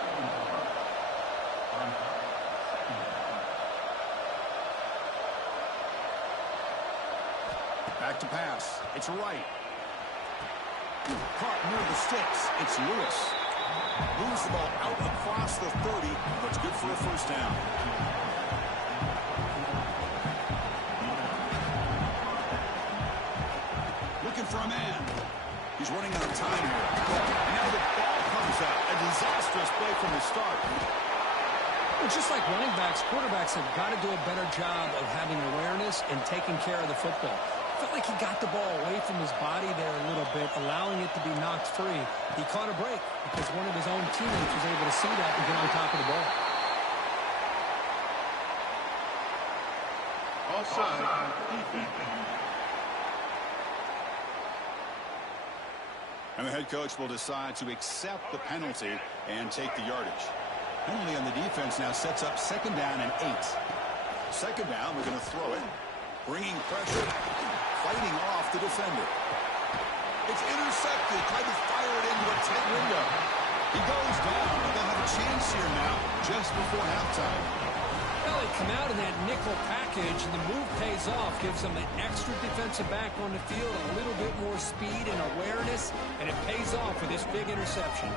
Back to pass. It's right. Caught near the sticks. It's Lewis. Moves the ball out across the 30. That's good for a 1st down. Looking for a man. He's running out of time here. And now the ball comes out. A disastrous play from the start. Well, just like running backs, quarterbacks have got to do a better job of having awareness and taking care of the football. Felt like he got the ball away from his body there a little bit, allowing it to be knocked free. He caught a break because one of his own teammates was able to see that and get on top of the ball. Offside. Defense. And the head coach will decide to accept the penalty and take the yardage. Penalty on the defense now sets up 2nd down and 8. 2nd down, we're going to throw it. Bringing pressure, fighting off the defender. It's intercepted, tried to fire it into a tight window. He goes down, but they'll have a chance here now, just before halftime. Well, they come out in that nickel package, and the move pays off, gives them an extra defensive back on the field, a little bit more speed and awareness, and it pays off with this big interception.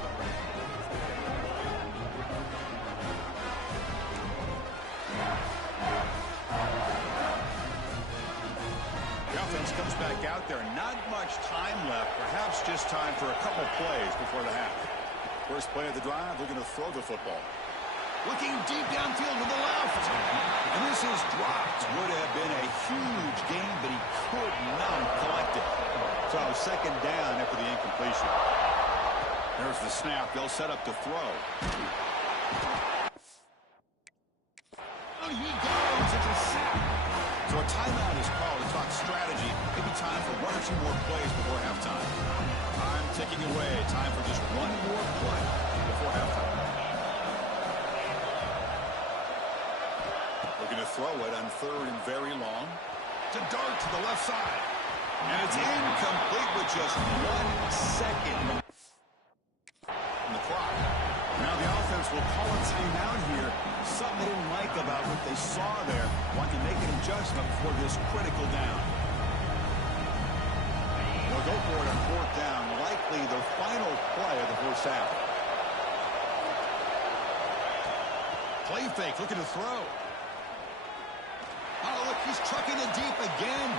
Offense comes back out there. Not much time left. Perhaps just time for a couple plays before the half. First play of the drive, they're going to throw the football. Looking deep downfield with the left. And this is dropped. Would have been a huge gain, but he could not collect it. So 2nd down after the incompletion. There's the snap. They'll set up to throw. Oh, he goes. It's a sack. So a timeout is called to talk strategy. Maybe time for 1 or 2 more plays before halftime. Time ticking away. Time for just 1 more play before halftime. Looking to throw it on 3rd and very long. To dart to the left side. And it's incomplete with just 1 second on the clock. Now the offense will call a timeout here. Something they didn't like about what they saw there. Want to make an adjustment before this critical down. They'll go for it on 4th down. Likely the final play of the 1st half. Play fake, looking to throw. Oh, look, he's trucking it deep again.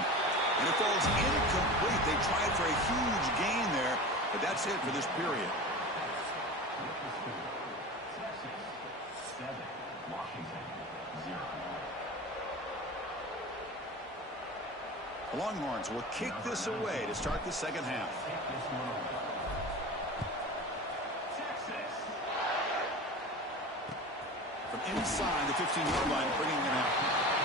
And it falls incomplete. They tried for a huge gain there, but that's it for this period. The Longhorns will kick this away to start the 2nd half. From inside the 15-yard line, bringing it out.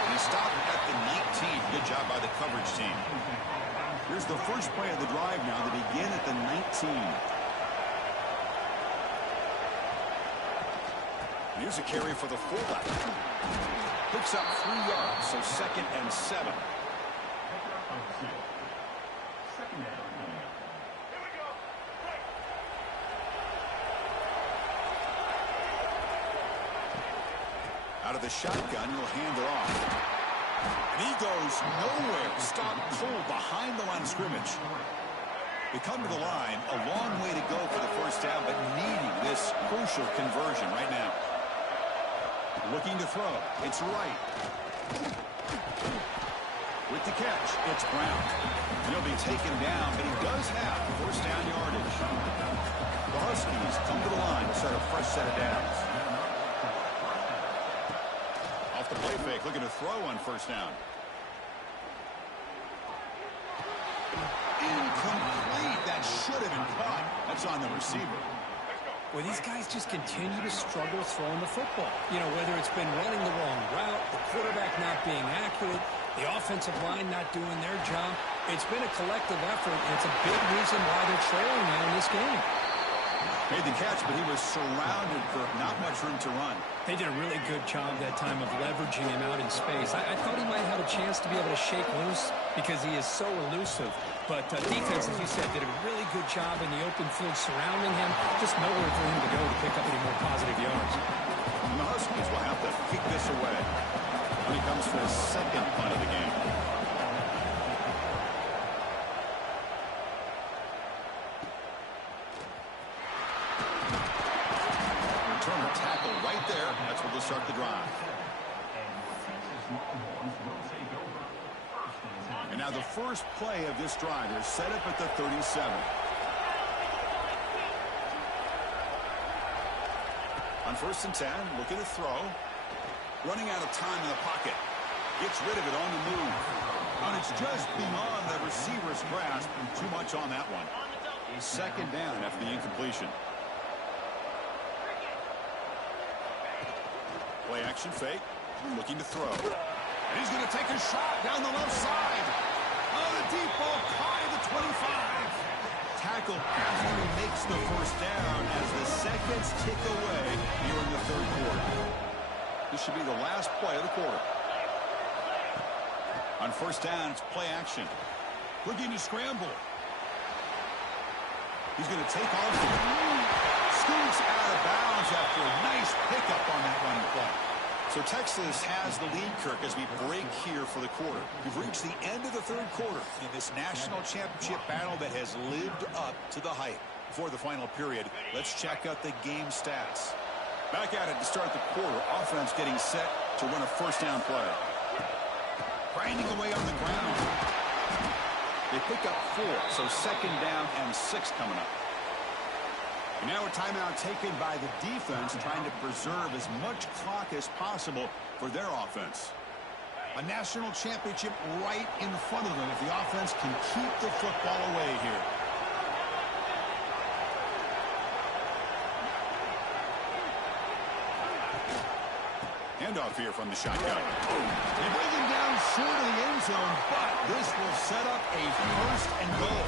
And he stopped at the 19. Good job by the coverage team. Here's the first play of the drive now. They begin at the 19. Here's a carry for the fullback. Picks up 3 yards, so 2nd and 7. Second down. Here we go. Right. Out of the shotgun, he'll hand it off. And he goes nowhere. Stop cold behind the line of scrimmage. They come to the line, a long way to go for the first down, but needing this crucial conversion right now. Looking to throw. It's right. With the catch, it's Brown. He'll be taken down, but he does have first down yardage. The Huskies come to the line to start a fresh set of downs. Off the play fake, looking to throw on first down. Incomplete. That should have been caught. That's on the receiver. Well, these guys just continue to struggle throwing the football. You know, whether it's been running the wrong route, the quarterback not being accurate, the offensive line not doing their job. It's been a collective effort, and it's a big reason why they're trailing now in this game. Made the catch, but he was surrounded for not much room to run. They did a really good job that time of leveraging him out in space. I thought he might have a chance to be able to shake loose because he is so elusive. But defense, as you said, did a really good job in the open field surrounding him. Just nowhere for him to go to pick up any more positive yards. And the Huskies will have to kick this away when he comes for his second punt of the game. Return the tackle right there. That's where they'll start the drive. And now the first play of this drive, they're set up at the 37. On 1st and 10, looking to throw. Running out of time in the pocket. Gets rid of it on the move. And it's just beyond the receiver's grasp. Too much on that one. 2nd down after the incompletion. Play action fake. Looking to throw. And he's going to take a shot down the left side. Oh, the deep ball caught at the 25. Tackle after he makes the first down as the seconds tick away here in the 3rd quarter. This should be the last play of the quarter. On 1st down, it's play action. Looking to scramble. He's going to take off. Scoots out of bounds after a nice pickup on that run play. So Texas has the lead, Kirk, as we break here for the quarter. We've reached the end of the 3rd quarter in this national championship battle that has lived up to the hype. Before the final period, let's check out the game stats. Back at it to start the quarter. Offense getting set to run a first down play. Grinding away on the ground. They pick up 4, so 2nd down and 6 coming up. And now a timeout taken by the defense, trying to preserve as much clock as possible for their offense. A national championship right in front of them if the offense can keep the football away here. Handoff here from the shotgun. They bring him down short of the end zone, but this will set up a 1st and goal.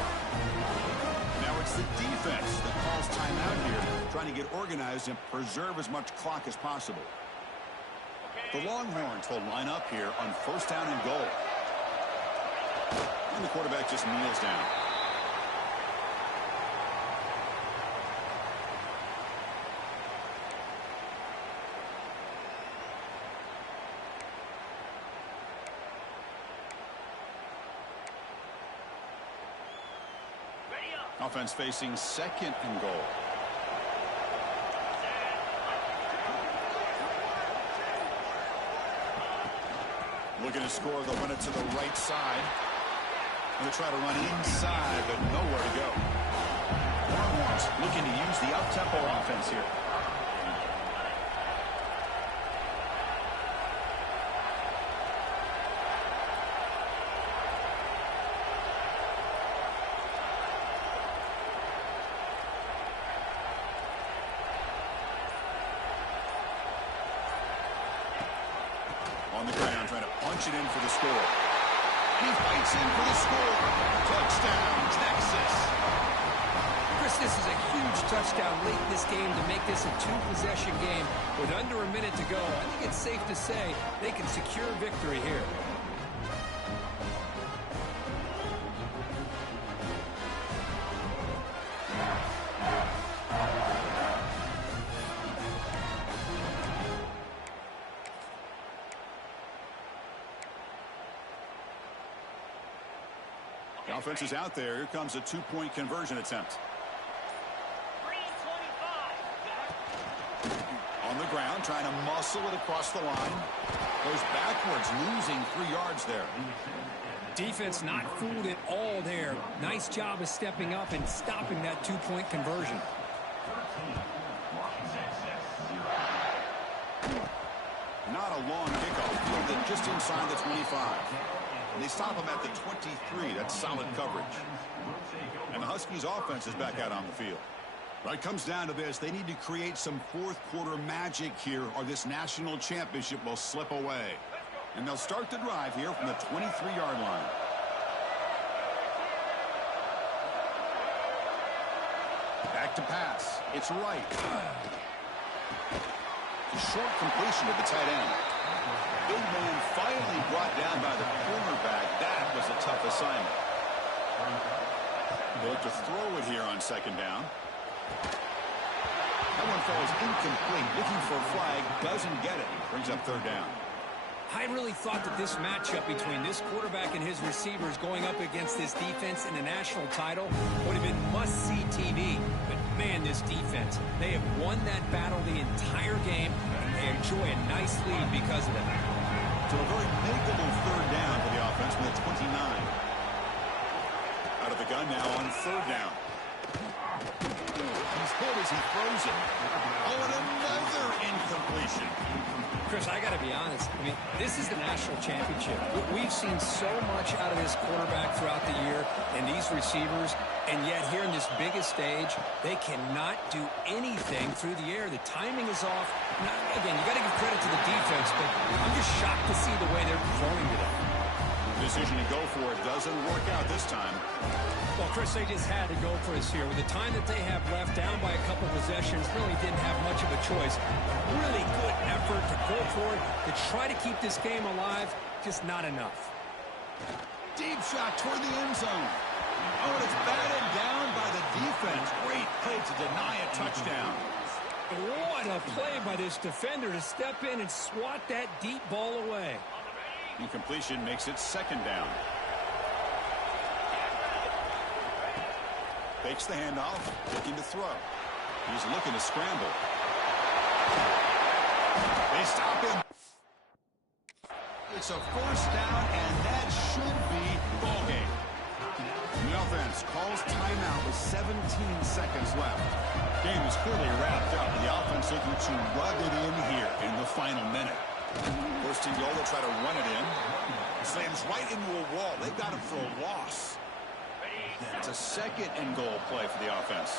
Now it's the defense that calls timeout here, trying to get organized and preserve as much clock as possible. The Longhorns will line up here on 1st down and goal. And the quarterback just kneels down. Offense facing 2nd and goal. Looking to score, they'll run it to the right side. Going to try to run inside, but nowhere to go. Longhorns looking to use the up-tempo offense here. On the ground, trying to punch it in for the score. He fights in for the score. Touchdown, Texas. Chris, this is a huge touchdown late in this game to make this a two-possession game with under a minute to go. I think it's safe to say they can secure victory here. The offense is out there. Here comes a two-point conversion attempt. On the ground, trying to muscle it across the line. Goes backwards, losing 3 yards there. Defense not fooled at all there. Nice job of stepping up and stopping that two-point conversion. Not a long kickoff. Fielded just inside the 25. And they stop him at the 23. That's solid coverage. And the Huskies offense is back out on the field. Well, it comes down to this. They need to create some fourth-quarter magic here, or this national championship will slip away. And they'll start the drive here from the 23-yard line. Back to pass. It's right. A short completion to the tight end. Big man finally brought down by the cornerback. That was a tough assignment. They'll look to throw it here on second down. That one falls incomplete. Looking for a flag. Doesn't get it. Brings up third down. I really thought that this matchup between this quarterback and his receivers going up against this defense in a national title would have been must-see TV. But, man, this defense, they have won that battle the entire game, and they enjoy a nice lead because of that. So a very makeable third down for the offense from the 29. Out of the gun now on third down. He's hit as he throws it. Oh, and another incompletion. Chris, I got to be honest. I mean, this is the national championship. We've seen so much out of this quarterback throughout the year and these receivers, and yet here in this biggest stage, they cannot do anything through the air. The timing is off. Now, again, you got to give credit to the defense, but I'm just shocked to see the way they're performing today. Decision to go for it doesn't work out this time. Well, Chris, they just had to go for this here. With the time that they have left, down by a couple possessions, really didn't have much of a choice. Really good effort to go for it, to try to keep this game alive, just not enough. Deep shot toward the end zone. Oh, and it's batted down by the defense. Great play to deny a touchdown. What a play by this defender to step in and swat that deep ball away. Incompletion makes it second down. Fakes the handoff, looking to throw. He's looking to scramble. They stop him. It's a first down, and that should be ball game. The offense calls timeout with 17 seconds left. Game is clearly wrapped up, and the offense looking to rub it in here in the final minute. First and goal, they'll try to run it in. Slams right into a wall. They've got him for a loss. It's a second and goal play for the offense.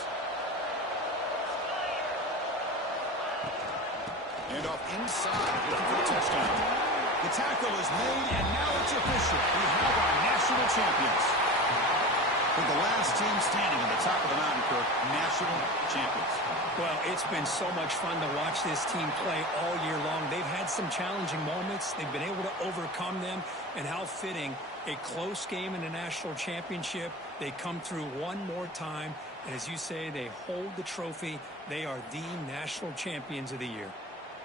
And off inside, looking for the touchdown. The tackle is made, and now it's official. We have our national champions. For the last team standing on the top of the mountain, Kirk, national champions. Well, it's been so much fun to watch this team play all year long. They've had some challenging moments. They've been able to overcome them. And how fitting, a close game in a national championship. They come through one more time. And as you say, they hold the trophy. They are the national champions of the year.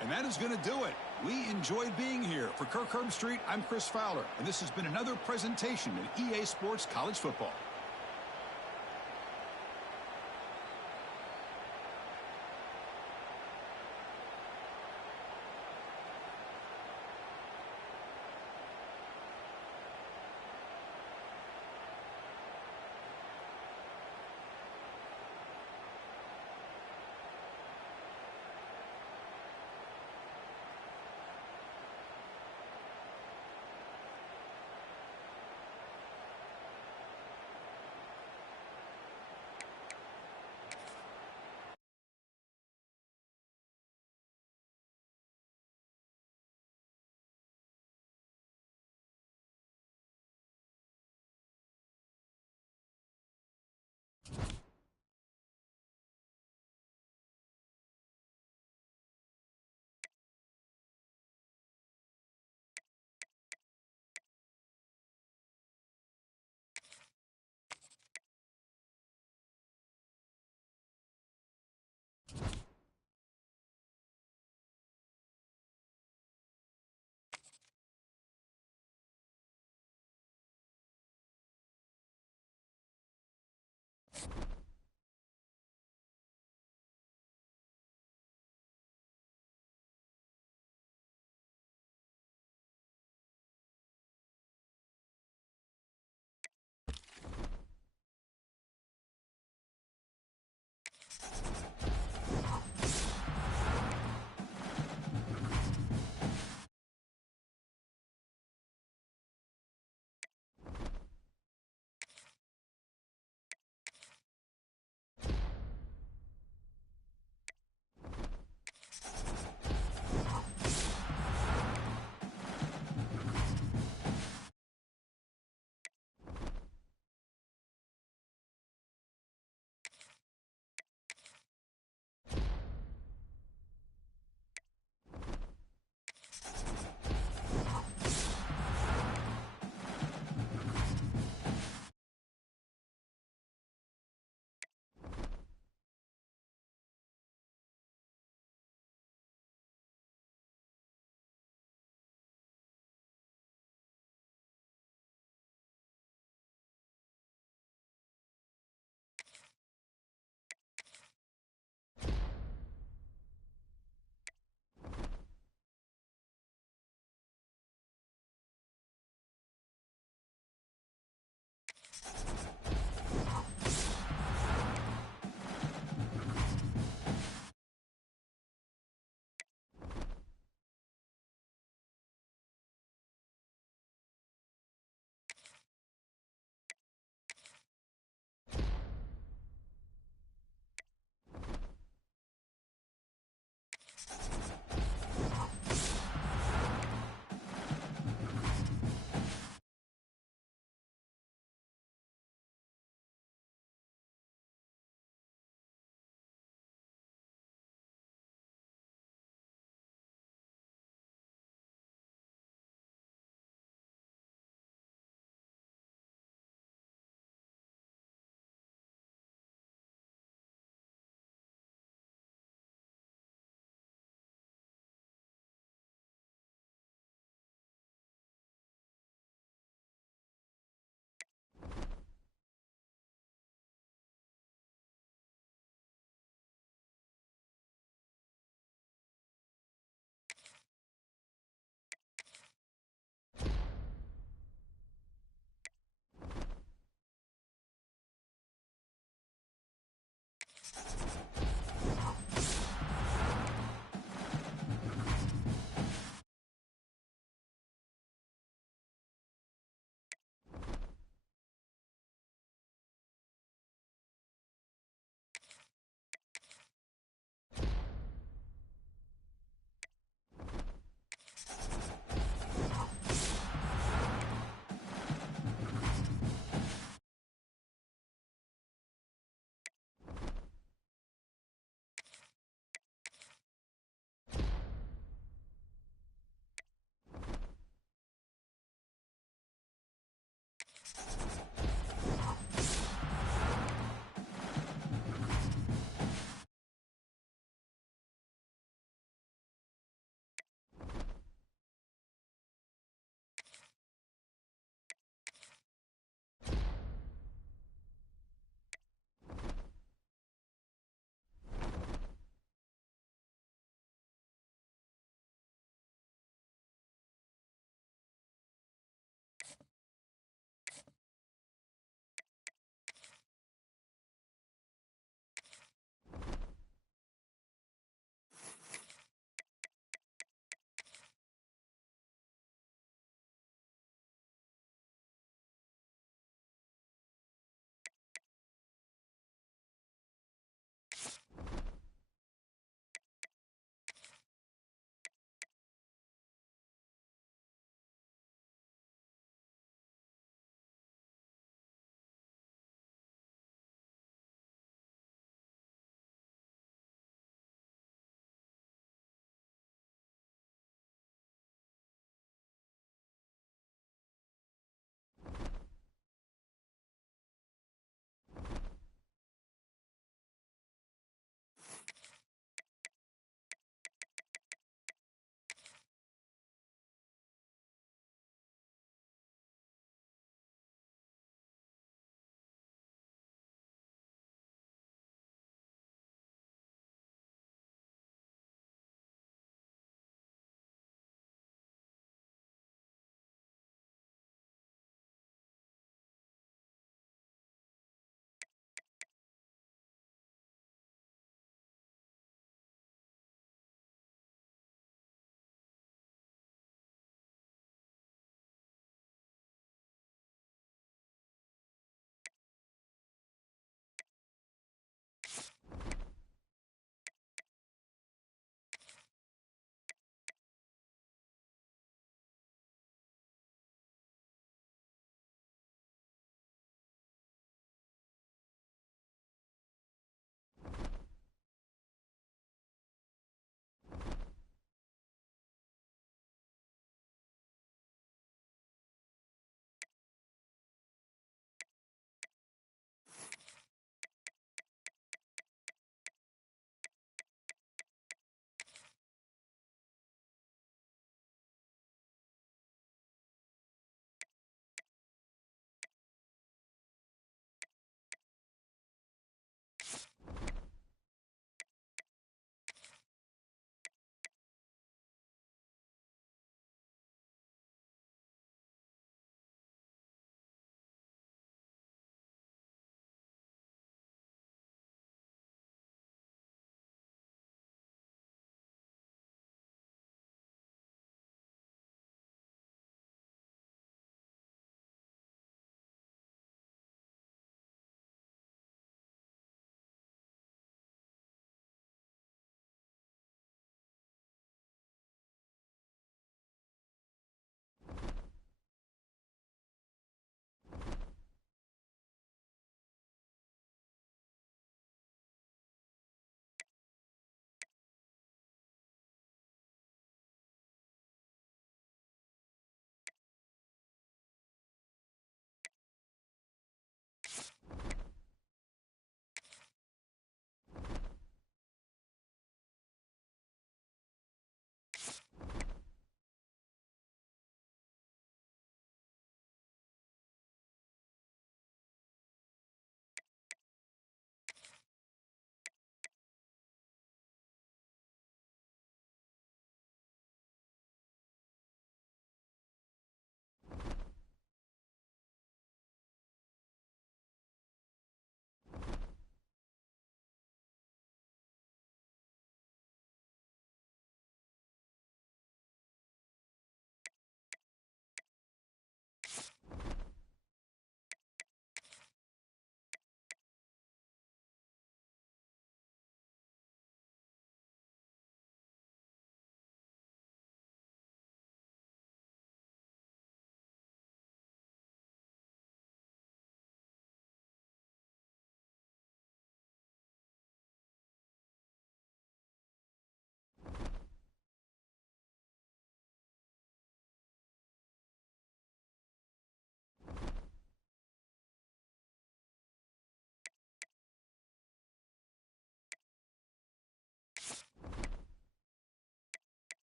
And that is going to do it. We enjoyed being here. For Kirk Herbstreit, I'm Chris Fowler. And this has been another presentation of EA Sports College Football.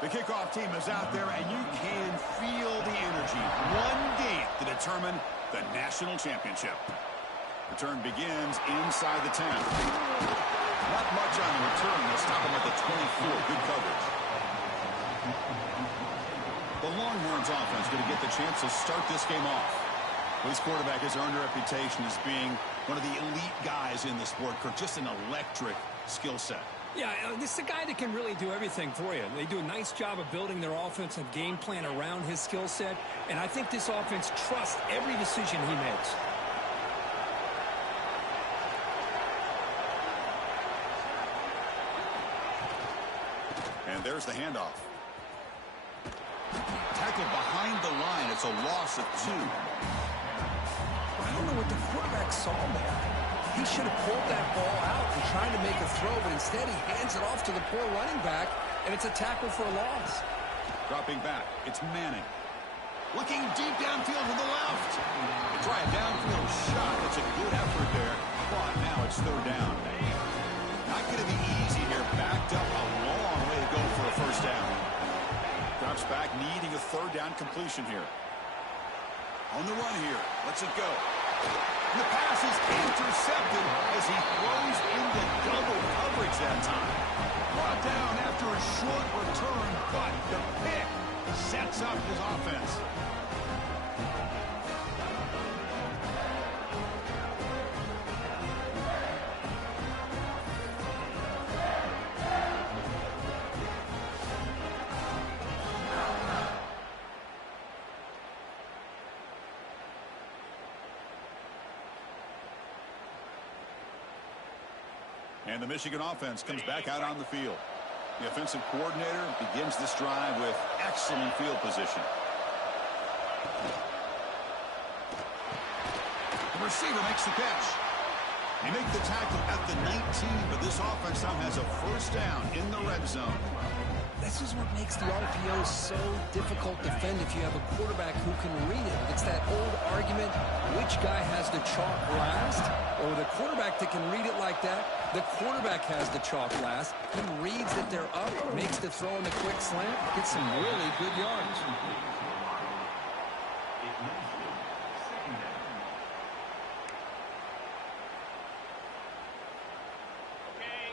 The kickoff team is out there, and you can feel the energy. One game to determine the national championship. Return begins inside the 10. Not much on the return. They'll stop him at the 24. Good coverage. The Longhorns offense going to get the chance to start this game off. This quarterback has earned a reputation as being one of the elite guys in the sport, Kirk. Just an electric skill set. Yeah, this is a guy that can really do everything for you. They do a nice job of building their offensive game plan around his skill set, and I think this offense trusts every decision he makes. And there's the handoff. Tackled behind the line. It's a loss of 2. I don't know what the quarterback saw there. He should have pulled that ball out and tried to make a throw, but instead he hands it off to the poor running back, and it's a tackle for a loss. Dropping back, it's Manning. Looking deep downfield to the left. They try a downfield shot. It's a good effort there. But now it's 3rd down. Not going to be easy here. Backed up a long way to go for a 1st down. Drops back, needing a 3rd down completion here. On the run here. Lets it go. And the pass is intercepted as he throws into double coverage that time. Brought down after a short return, but the pick sets up his offense. And the Michigan offense comes back out on the field. The offensive coordinator begins this drive with excellent field position. The receiver makes the catch. They make the tackle at the 19, but this offense now has a 1st down in the red zone. This is what makes the RPO so difficult to defend if you have a quarterback who can read it. It's that old argument, which guy has the chalk last? Or the quarterback that can read it like that, the quarterback has the chalk last. He reads that they're up, makes the throw in the quick slant, gets some really good yards.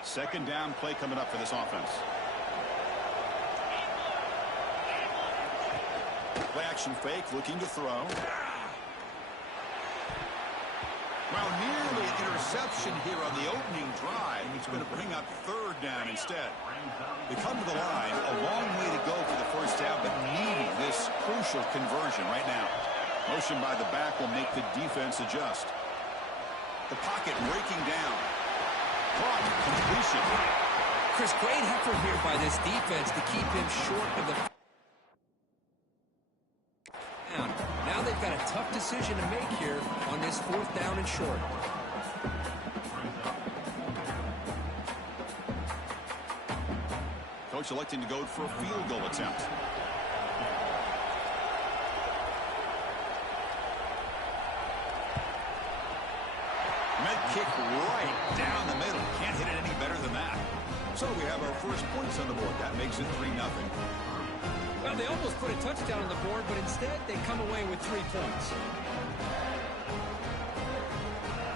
Second down play coming up for this offense. Play action fake, looking to throw. Well, nearly an interception here on the opening drive. He's going to bring up 3rd down instead. They come to the line, a long way to go for the 1st down, but needing this crucial conversion right now. Motion by the back will make the defense adjust. The pocket breaking down. Caught, completion. Chris, great effort here by this defense to keep him short of the... Now they've got a tough decision to make here on this 4th down and short. Coach electing to go for a field goal attempt. Med kick right down the middle. Can't hit it any better than that. So we have our first points on the board. That makes it 3-0. Well, they almost put a touchdown on the board, but instead they come away with 3 points.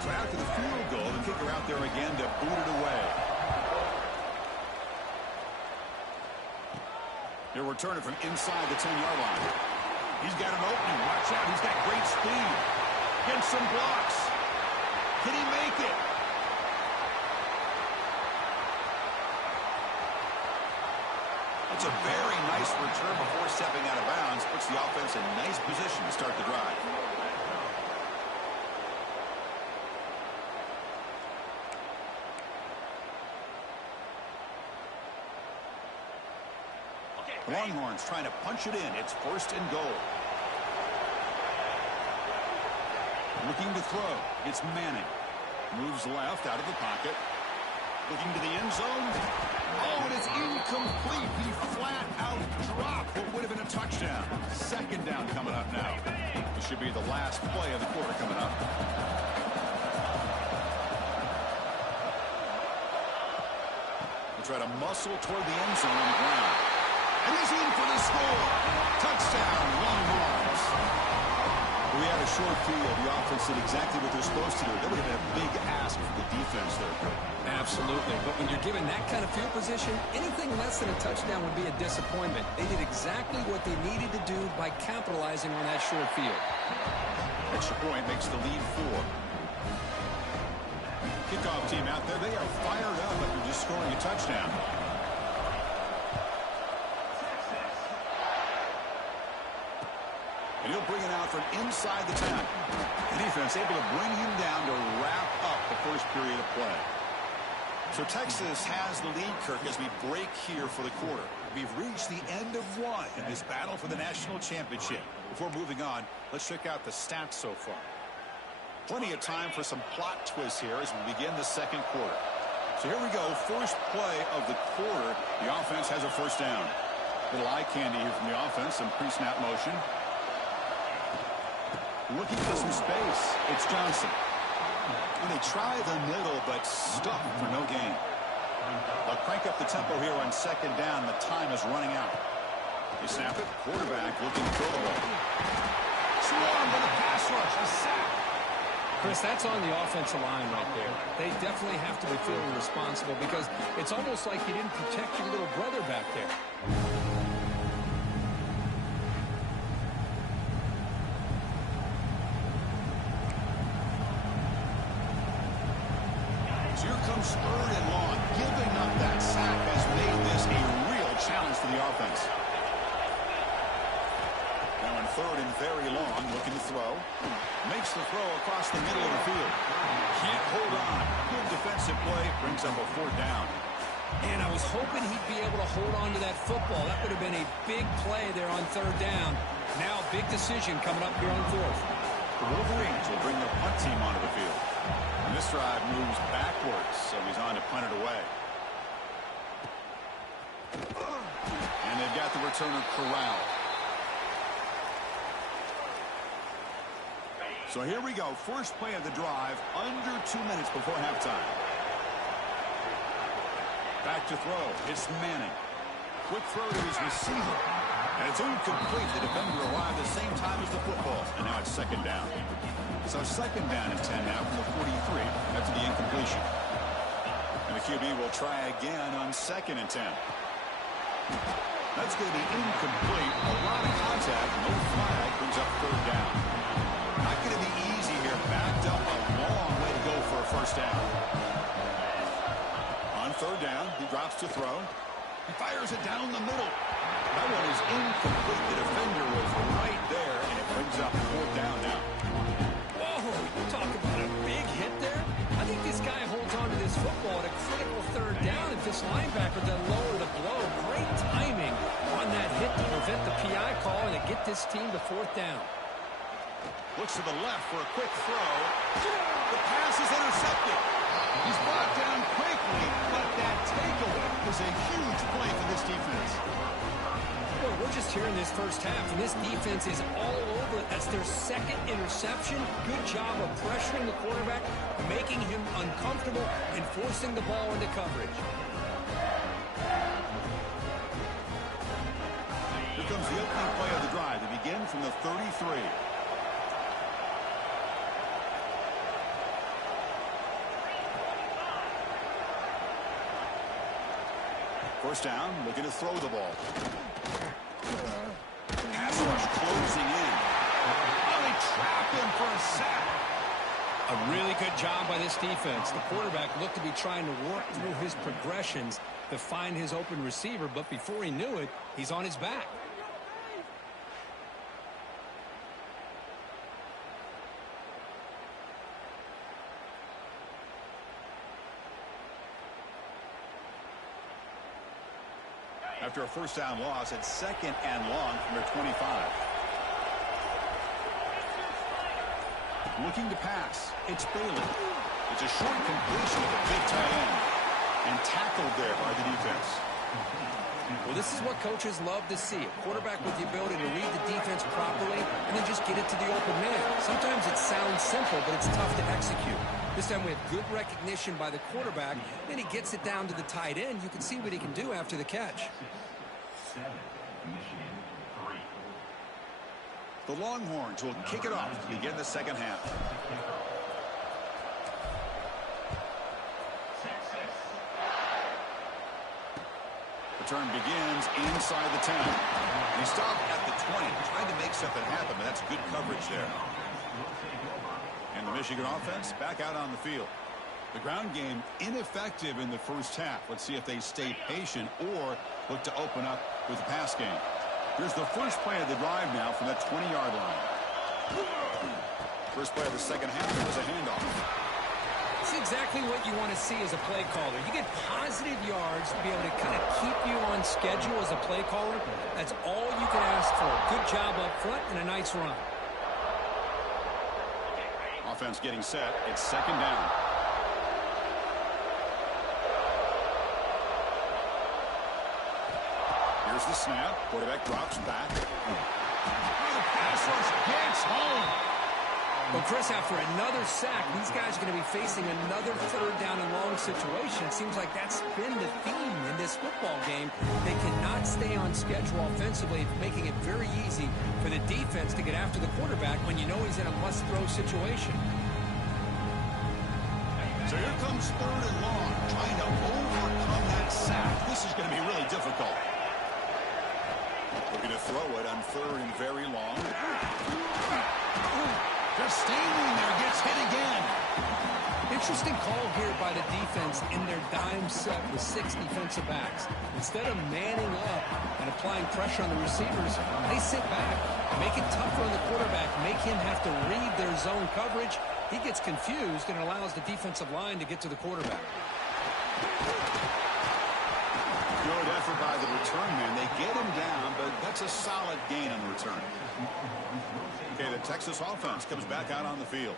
So after the field goal, the kicker out there again to boot it away. They're returning from inside the 10-yard line. He's got an opening. Watch out. He's got great speed. Gets some blocks. Can he make it? It's a very nice return before stepping out of bounds. Puts the offense in nice position to start the drive. The Longhorns trying to punch it in. It's 1st and goal. Looking to throw. It's Manning. Moves left out of the pocket. Looking to the end zone. Oh, it is incomplete. He flat out dropped what would have been a touchdown. 2nd down coming up now. This should be the last play of the quarter coming up. We'll try to muscle toward the end zone on the ground. And he's in for the score. Touchdown, Longhorns. We had a short field. The offense did exactly what they're supposed to do. That would have been a big ask for the defense there. Absolutely. But when you're given that kind of field position, anything less than a touchdown would be a disappointment. They did exactly what they needed to do by capitalizing on that short field. Extra point makes the lead 4. Kickoff team out there. They are fired up after just scoring a touchdown. And he'll bring it out from inside the 10. The defense able to bring him down to wrap up the first period of play. So Texas has the lead, Kirk, as we break here for the quarter. We've reached the end of one in this battle for the national championship. Before moving on, let's check out the stats so far. Plenty of time for some plot twists here as we begin the second quarter. So here we go, first play of the quarter. The offense has a first down. Little eye candy here from the offense, some pre-snap motion. Looking for some space. It's Johnson. And they try the middle, but stuck for no gain. They'll crank up the tempo here on second down. The time is running out. They snap it. Quarterback looking to throw the ball. Swarm with a pass rush. A sack. Chris, that's on the offensive line right there. They definitely have to be feeling responsible because it's almost like you didn't protect your little brother back there. Here comes 3rd and long. Giving up that sack has made this a real challenge for the offense. Now in 3rd and very long, looking to throw. Makes the throw across the middle of the field. Can't hold on. Good defensive play. Brings up a 4th down. And I was hoping he'd be able to hold on to that football. That would have been a big play there on 3rd down. Now big decision coming up here on 4th. The Wolverines will bring the punt team onto the field. And this drive moves backwards, so he's on to punt it away. And they've got the returner corralled. So here we go. First play of the drive, under 2 minutes before halftime. Back to throw. It's Manning. Quick throw to his receiver. And it's incomplete. The defender arrived the same time as the football. And now it's 2nd down. So 2nd down and 10 now from the 43 after the incompletion. And the QB will try again on 2nd and 10. That's going to be incomplete. A lot of contact. No flag. Brings up 3rd down. Not going to be easy here. Backed up a long way to go for a first down. On 3rd down, he drops to throw. He fires it down the middle. That one is incomplete. The defender was right there, and it brings up 4th down now. You talk about a big hit there. I think this guy holds on to this football at a critical 3rd down. If this linebacker doesn't lower the blow, great timing on that hit to prevent the PI call and to get this team to 4th down. Looks to the left for a quick throw. The pass is intercepted. He's brought down quickly, but that takeaway is a huge play for this defense. Well, we're just here in this first half, and this defense is all over it. That's their 2nd interception. Good job of pressuring the quarterback, making him uncomfortable, and forcing the ball into coverage. Here comes the opening play of the drive. They begin from the 33. First down, looking to throw the ball. Pass rush closing in. Oh, they trap him for a sack. A really good job by this defense. The quarterback looked to be trying to work through his progressions to find his open receiver, but before he knew it, he's on his back. After a first down loss at 2nd and long from their 25. Looking to pass. It's Bailey. It's a short completion of a big tight end. And tackled there by the defense. Well, this is what coaches love to see. A quarterback with the ability to read the defense properly and then just get it to the open man. Sometimes it sounds simple, but it's tough to execute. This time we have good recognition by the quarterback. Then he gets it down to the tight end. You can see what he can do after the catch. 7. The Longhorns will kick it off to begin the second half. Return begins inside the 10. And he stopped at the 20, trying to make something happen, but that's good coverage there. And the Michigan offense back out on the field. The ground game ineffective in the first half. Let's see if they stay patient or look to open up with the pass game. Here's the first play of the drive now from that 20-yard line. First play of the second half was a handoff. It's exactly what you want to see as a play caller. You get positive yards to be able to kind of keep you on schedule as a play caller. That's all you can ask for. Good job up front and a nice run. Offense getting set. It's second down. Here's the snap. Quarterback drops back. The pass rush gets home. Well, Chris, after another sack, these guys are going to be facing another third down and long situation. It seems like that's been the theme in this football game. They cannot stay on schedule offensively, making it very easy for the defense to get after the quarterback when you know he's in a must-throw situation. So here comes third and long, trying to overcome that sack. This is going to be really difficult. Looking to throw it on third and very long. Just standing there, gets hit again. Interesting call here by the defense in their dime set with 6 defensive backs. Instead of manning up and applying pressure on the receivers, they sit back, make it tougher on the quarterback, make him have to read their zone coverage. He gets confused and allows the defensive line to get to the quarterback. Good effort by the return man. They get him down, but that's a solid gain on the return. Okay, the Texas offense comes back out on the field.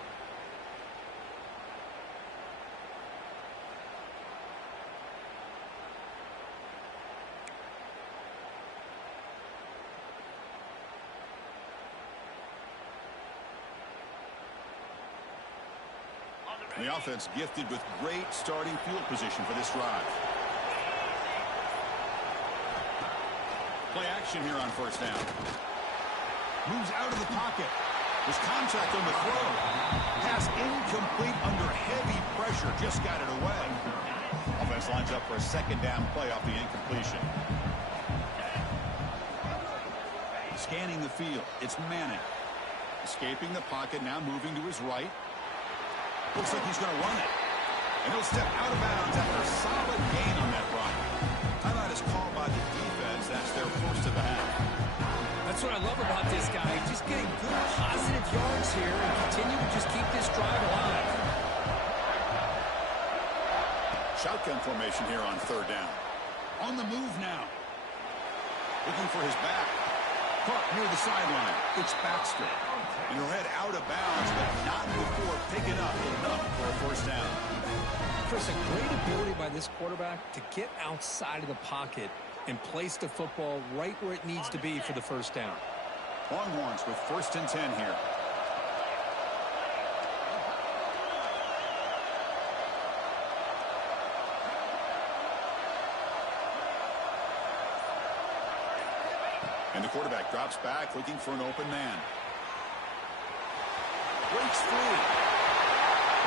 The offense gifted with great starting field position for this drive. Play action here on first down. Moves out of the pocket. There's contact on the throw. Pass incomplete under heavy pressure. Just got it away. Offense lines up for a second down play off the incompletion. Scanning the field. It's Manning. Escaping the pocket, now moving to his right. Looks like he's going to run it. And he'll step out of bounds after a solid gain on that run. Timeout is called by the defense. That's their first of the half. That's what I love about this guy. Just getting good positive yards here and continue to just keep this drive alive. Shotgun formation here on third down. On the move now. Looking for his back. Caught near the sideline. It's Baxter. And he'll head out of bounds, but not before picking up enough for a first down. Chris, a great ability by this quarterback to get outside of the pocket and place the football right where it needs to be for the first down. Longhorns with 1st and 10 here. And the quarterback drops back, looking for an open man. Breaks free.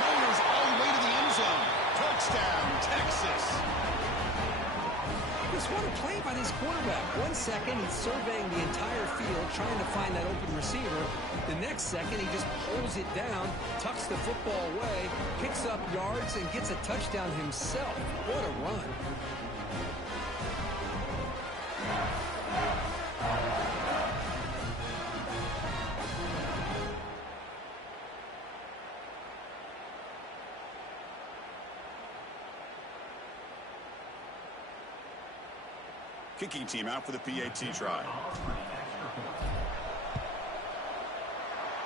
Rollers all the way to the end zone. Touchdown, Texas. Just what a play by this quarterback. 1 second, he's surveying the entire field, trying to find that open receiver. The next second, he just pulls it down, tucks the football away, picks up yards, and gets a touchdown himself. What a run. Kicking team out for the PAT try.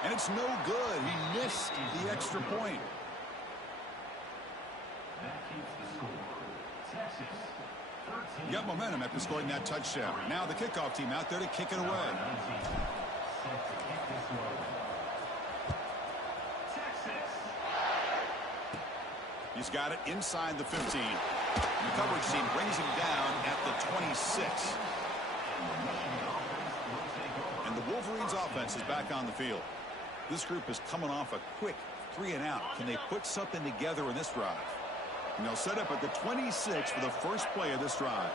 And it's no good. He missed the extra point. That keeps the score. Texas 13. Got momentum after scoring that touchdown. Now the kickoff team out there to kick it away. Texas. He's got it inside the 15. And the coverage team brings him down at the 26. And the Wolverines offense offense is back on the field. This group is coming off a quick 3-and-out. Can they put something together in this drive? And they'll set up at the 26 for the first play of this drive.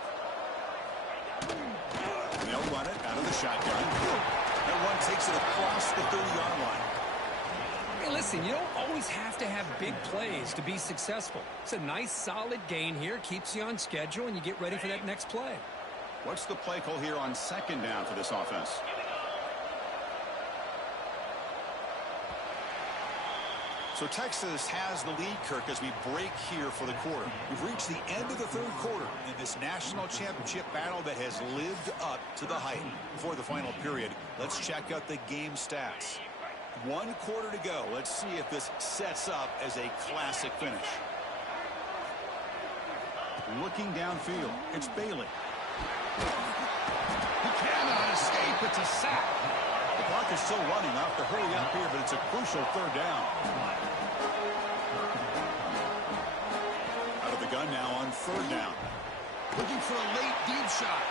And they'll run it out of the shotgun. That one takes it across the 30-yard line. Hey, listen, you don't always have to have big plays to be successful. It's a nice, solid gain here. Keeps you on schedule, and you get ready for that next play. What's the play call here on second down for this offense? So Texas has the lead, Kirk, as we break here for the quarter. We've reached the end of the third quarter in this national championship battle that has lived up to the hype. Before the final period, let's check out the game stats. 1 quarter to go. Let's see if this sets up as a classic finish. Looking downfield, it's Bailey. He cannot escape. It's a sack. The clock is still running. I'll have to hurry up here, but it's a crucial third down. Out of the gun now on third down. Looking for a late deep shot.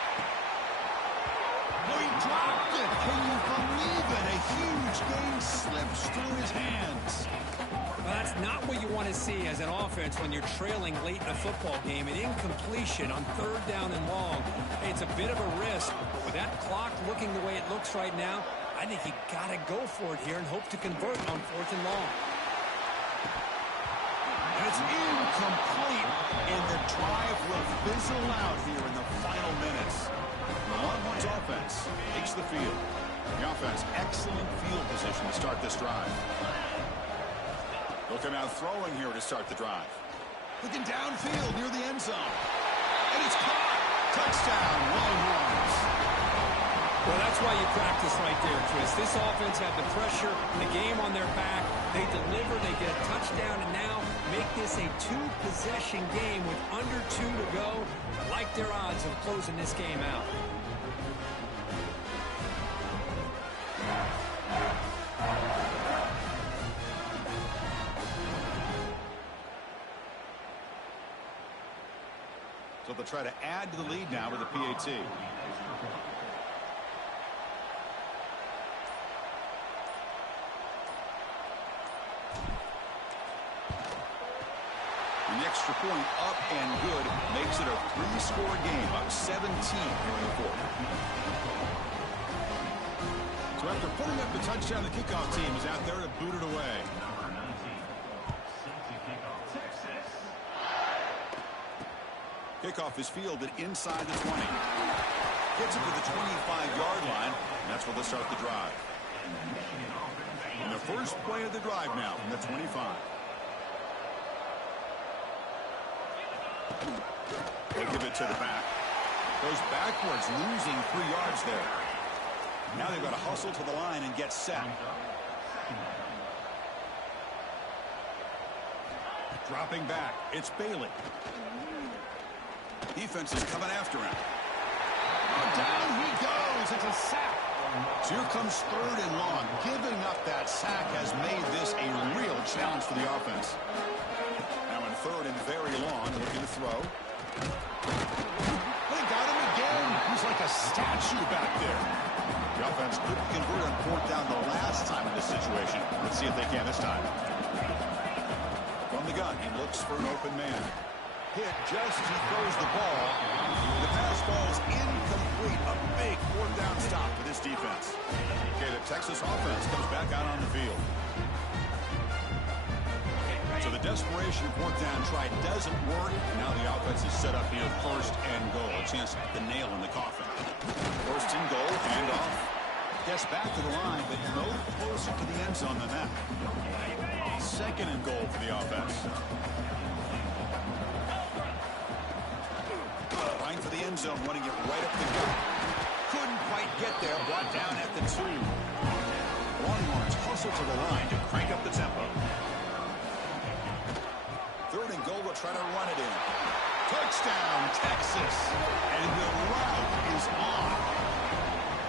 Oh, he dropped it. Can you believe it? A huge gain slips through his hands. Well, that's not what you want to see as an offense when you're trailing late in a football game. An incompletion on third down and long. It's a bit of a risk, but with that clock looking the way it looks right now, I think you got to go for it here and hope to convert on fourth and long. It's incomplete, and the drive will fizzle out here in the final minutes. The Longhorns offense takes the field. The offense, excellent field position to start this drive. They'll come out throwing here to start the drive. Looking downfield near the end zone. And it's caught. Touchdown, Longhorns. Well, that's why you practice right there, Chris. This offense had the pressure, the game on their back. They deliver, they get a touchdown, and now make this a 2-possession game with under 2 to go. I like their odds of closing this game out. So they'll try to add to the lead now with a PAT. An extra point up and good makes it a 3-score game, up 17 here in the fourth. So after putting up the touchdown, the kickoff team is out there to boot it away. Kickoff is fielded inside the 20. Gets it to the 25-yard line, and that's where they'll start the drive. And the first play of the drive now from the 25. They'll give it to the back. Goes backwards, losing 3 yards there. Now they've got to hustle to the line and get set. Dropping back, it's Bailey. Defense is coming after him. Oh, down he goes. It's a sack. So here comes third and long. Giving up that sack has made this a real challenge for the offense. Now in third and very long, looking to throw. They got him again. He's like a statue back there. The offense couldn't convert on fourth down the last time in this situation. Let's see if they can this time. From the gun, he looks for an open man. Hit just as he throws the ball. The pass ball's incomplete. A big fourth down stop for this defense. Okay, the Texas offense comes back out on the field. So the desperation fourth down try doesn't work. Now the offense is set up here, first and goal. A chance to put the nail in the coffin. First and goal, handoff. Gets back to the line, but no closer to the end zone than that. Second and goal for the offense. Line for the end zone, running it right up the gut. Couldn't quite get there, brought down at the 2. Longhorns hustle to the line to crank up the tempo. Third and goal, will try to run it in. Touchdown, Texas. And the route is on.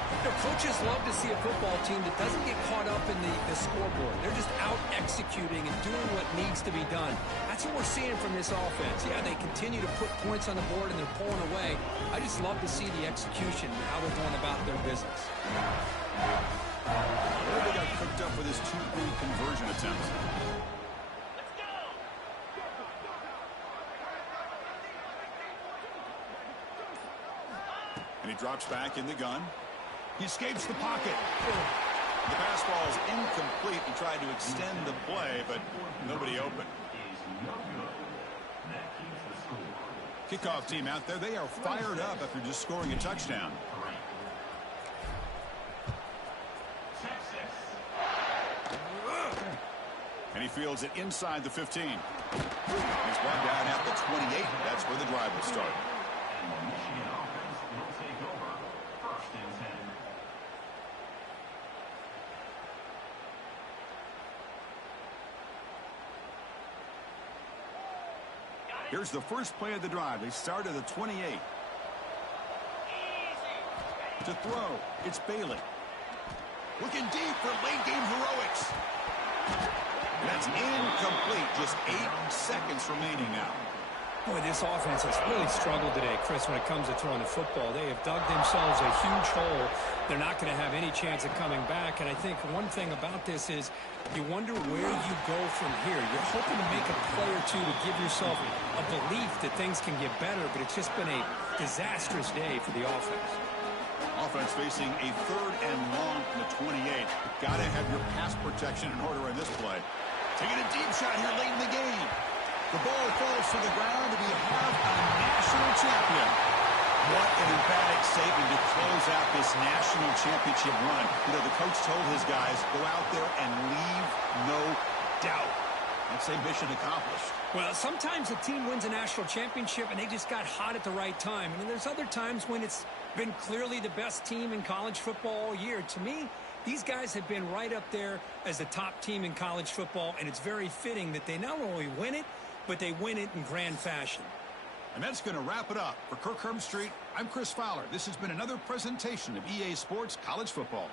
You know, coaches love to see a football team that doesn't get caught up in the scoreboard. They're just out executing and doing what needs to be done. That's what we're seeing from this offense. Yeah, they continue to put points on the board and they're pulling away. I just love to see the execution and how they're going about their business. They got cooked up with his two-point conversion attempt. And he drops back in the gun. He escapes the pocket. The pass ball is incomplete. He tried to extend the play, but nobody open. Kickoff team out there, they are fired up after just scoring a touchdown. And he fields it inside the 15. He's brought down at the 28. That's where the drive will start. Here's the first play of the drive. They start at the 28. To throw, it's Bailey. Looking deep for late game heroics. That's incomplete. Just 8 seconds remaining now. Boy, this offense has really struggled today, Chris, when it comes to throwing the football. They have dug themselves a huge hole. They're not going to have any chance of coming back. And I think one thing about this is you wonder where you go from here. You're hoping to make a play or two to give yourself a belief that things can get better, but it's just been a disastrous day for the offense. Offense facing a 3rd and long from the 28. Got to have your pass protection in order in this play. Taking a deep shot here late in the game. The ball falls to the ground, and we have a national champion. What an emphatic statement to close out this national championship run. You know, the coach told his guys, go out there and leave no doubt. I'd say mission accomplished. Well, sometimes a team wins a national championship and they just got hot at the right time. And then there's other times when it's been clearly the best team in college football all year. To me, these guys have been right up there as the top team in college football, and it's very fitting that they not only win it, but they win it in grand fashion. And that's going to wrap it up. For Kirk Herbstreit, I'm Chris Fowler. This has been another presentation of EA Sports College Football.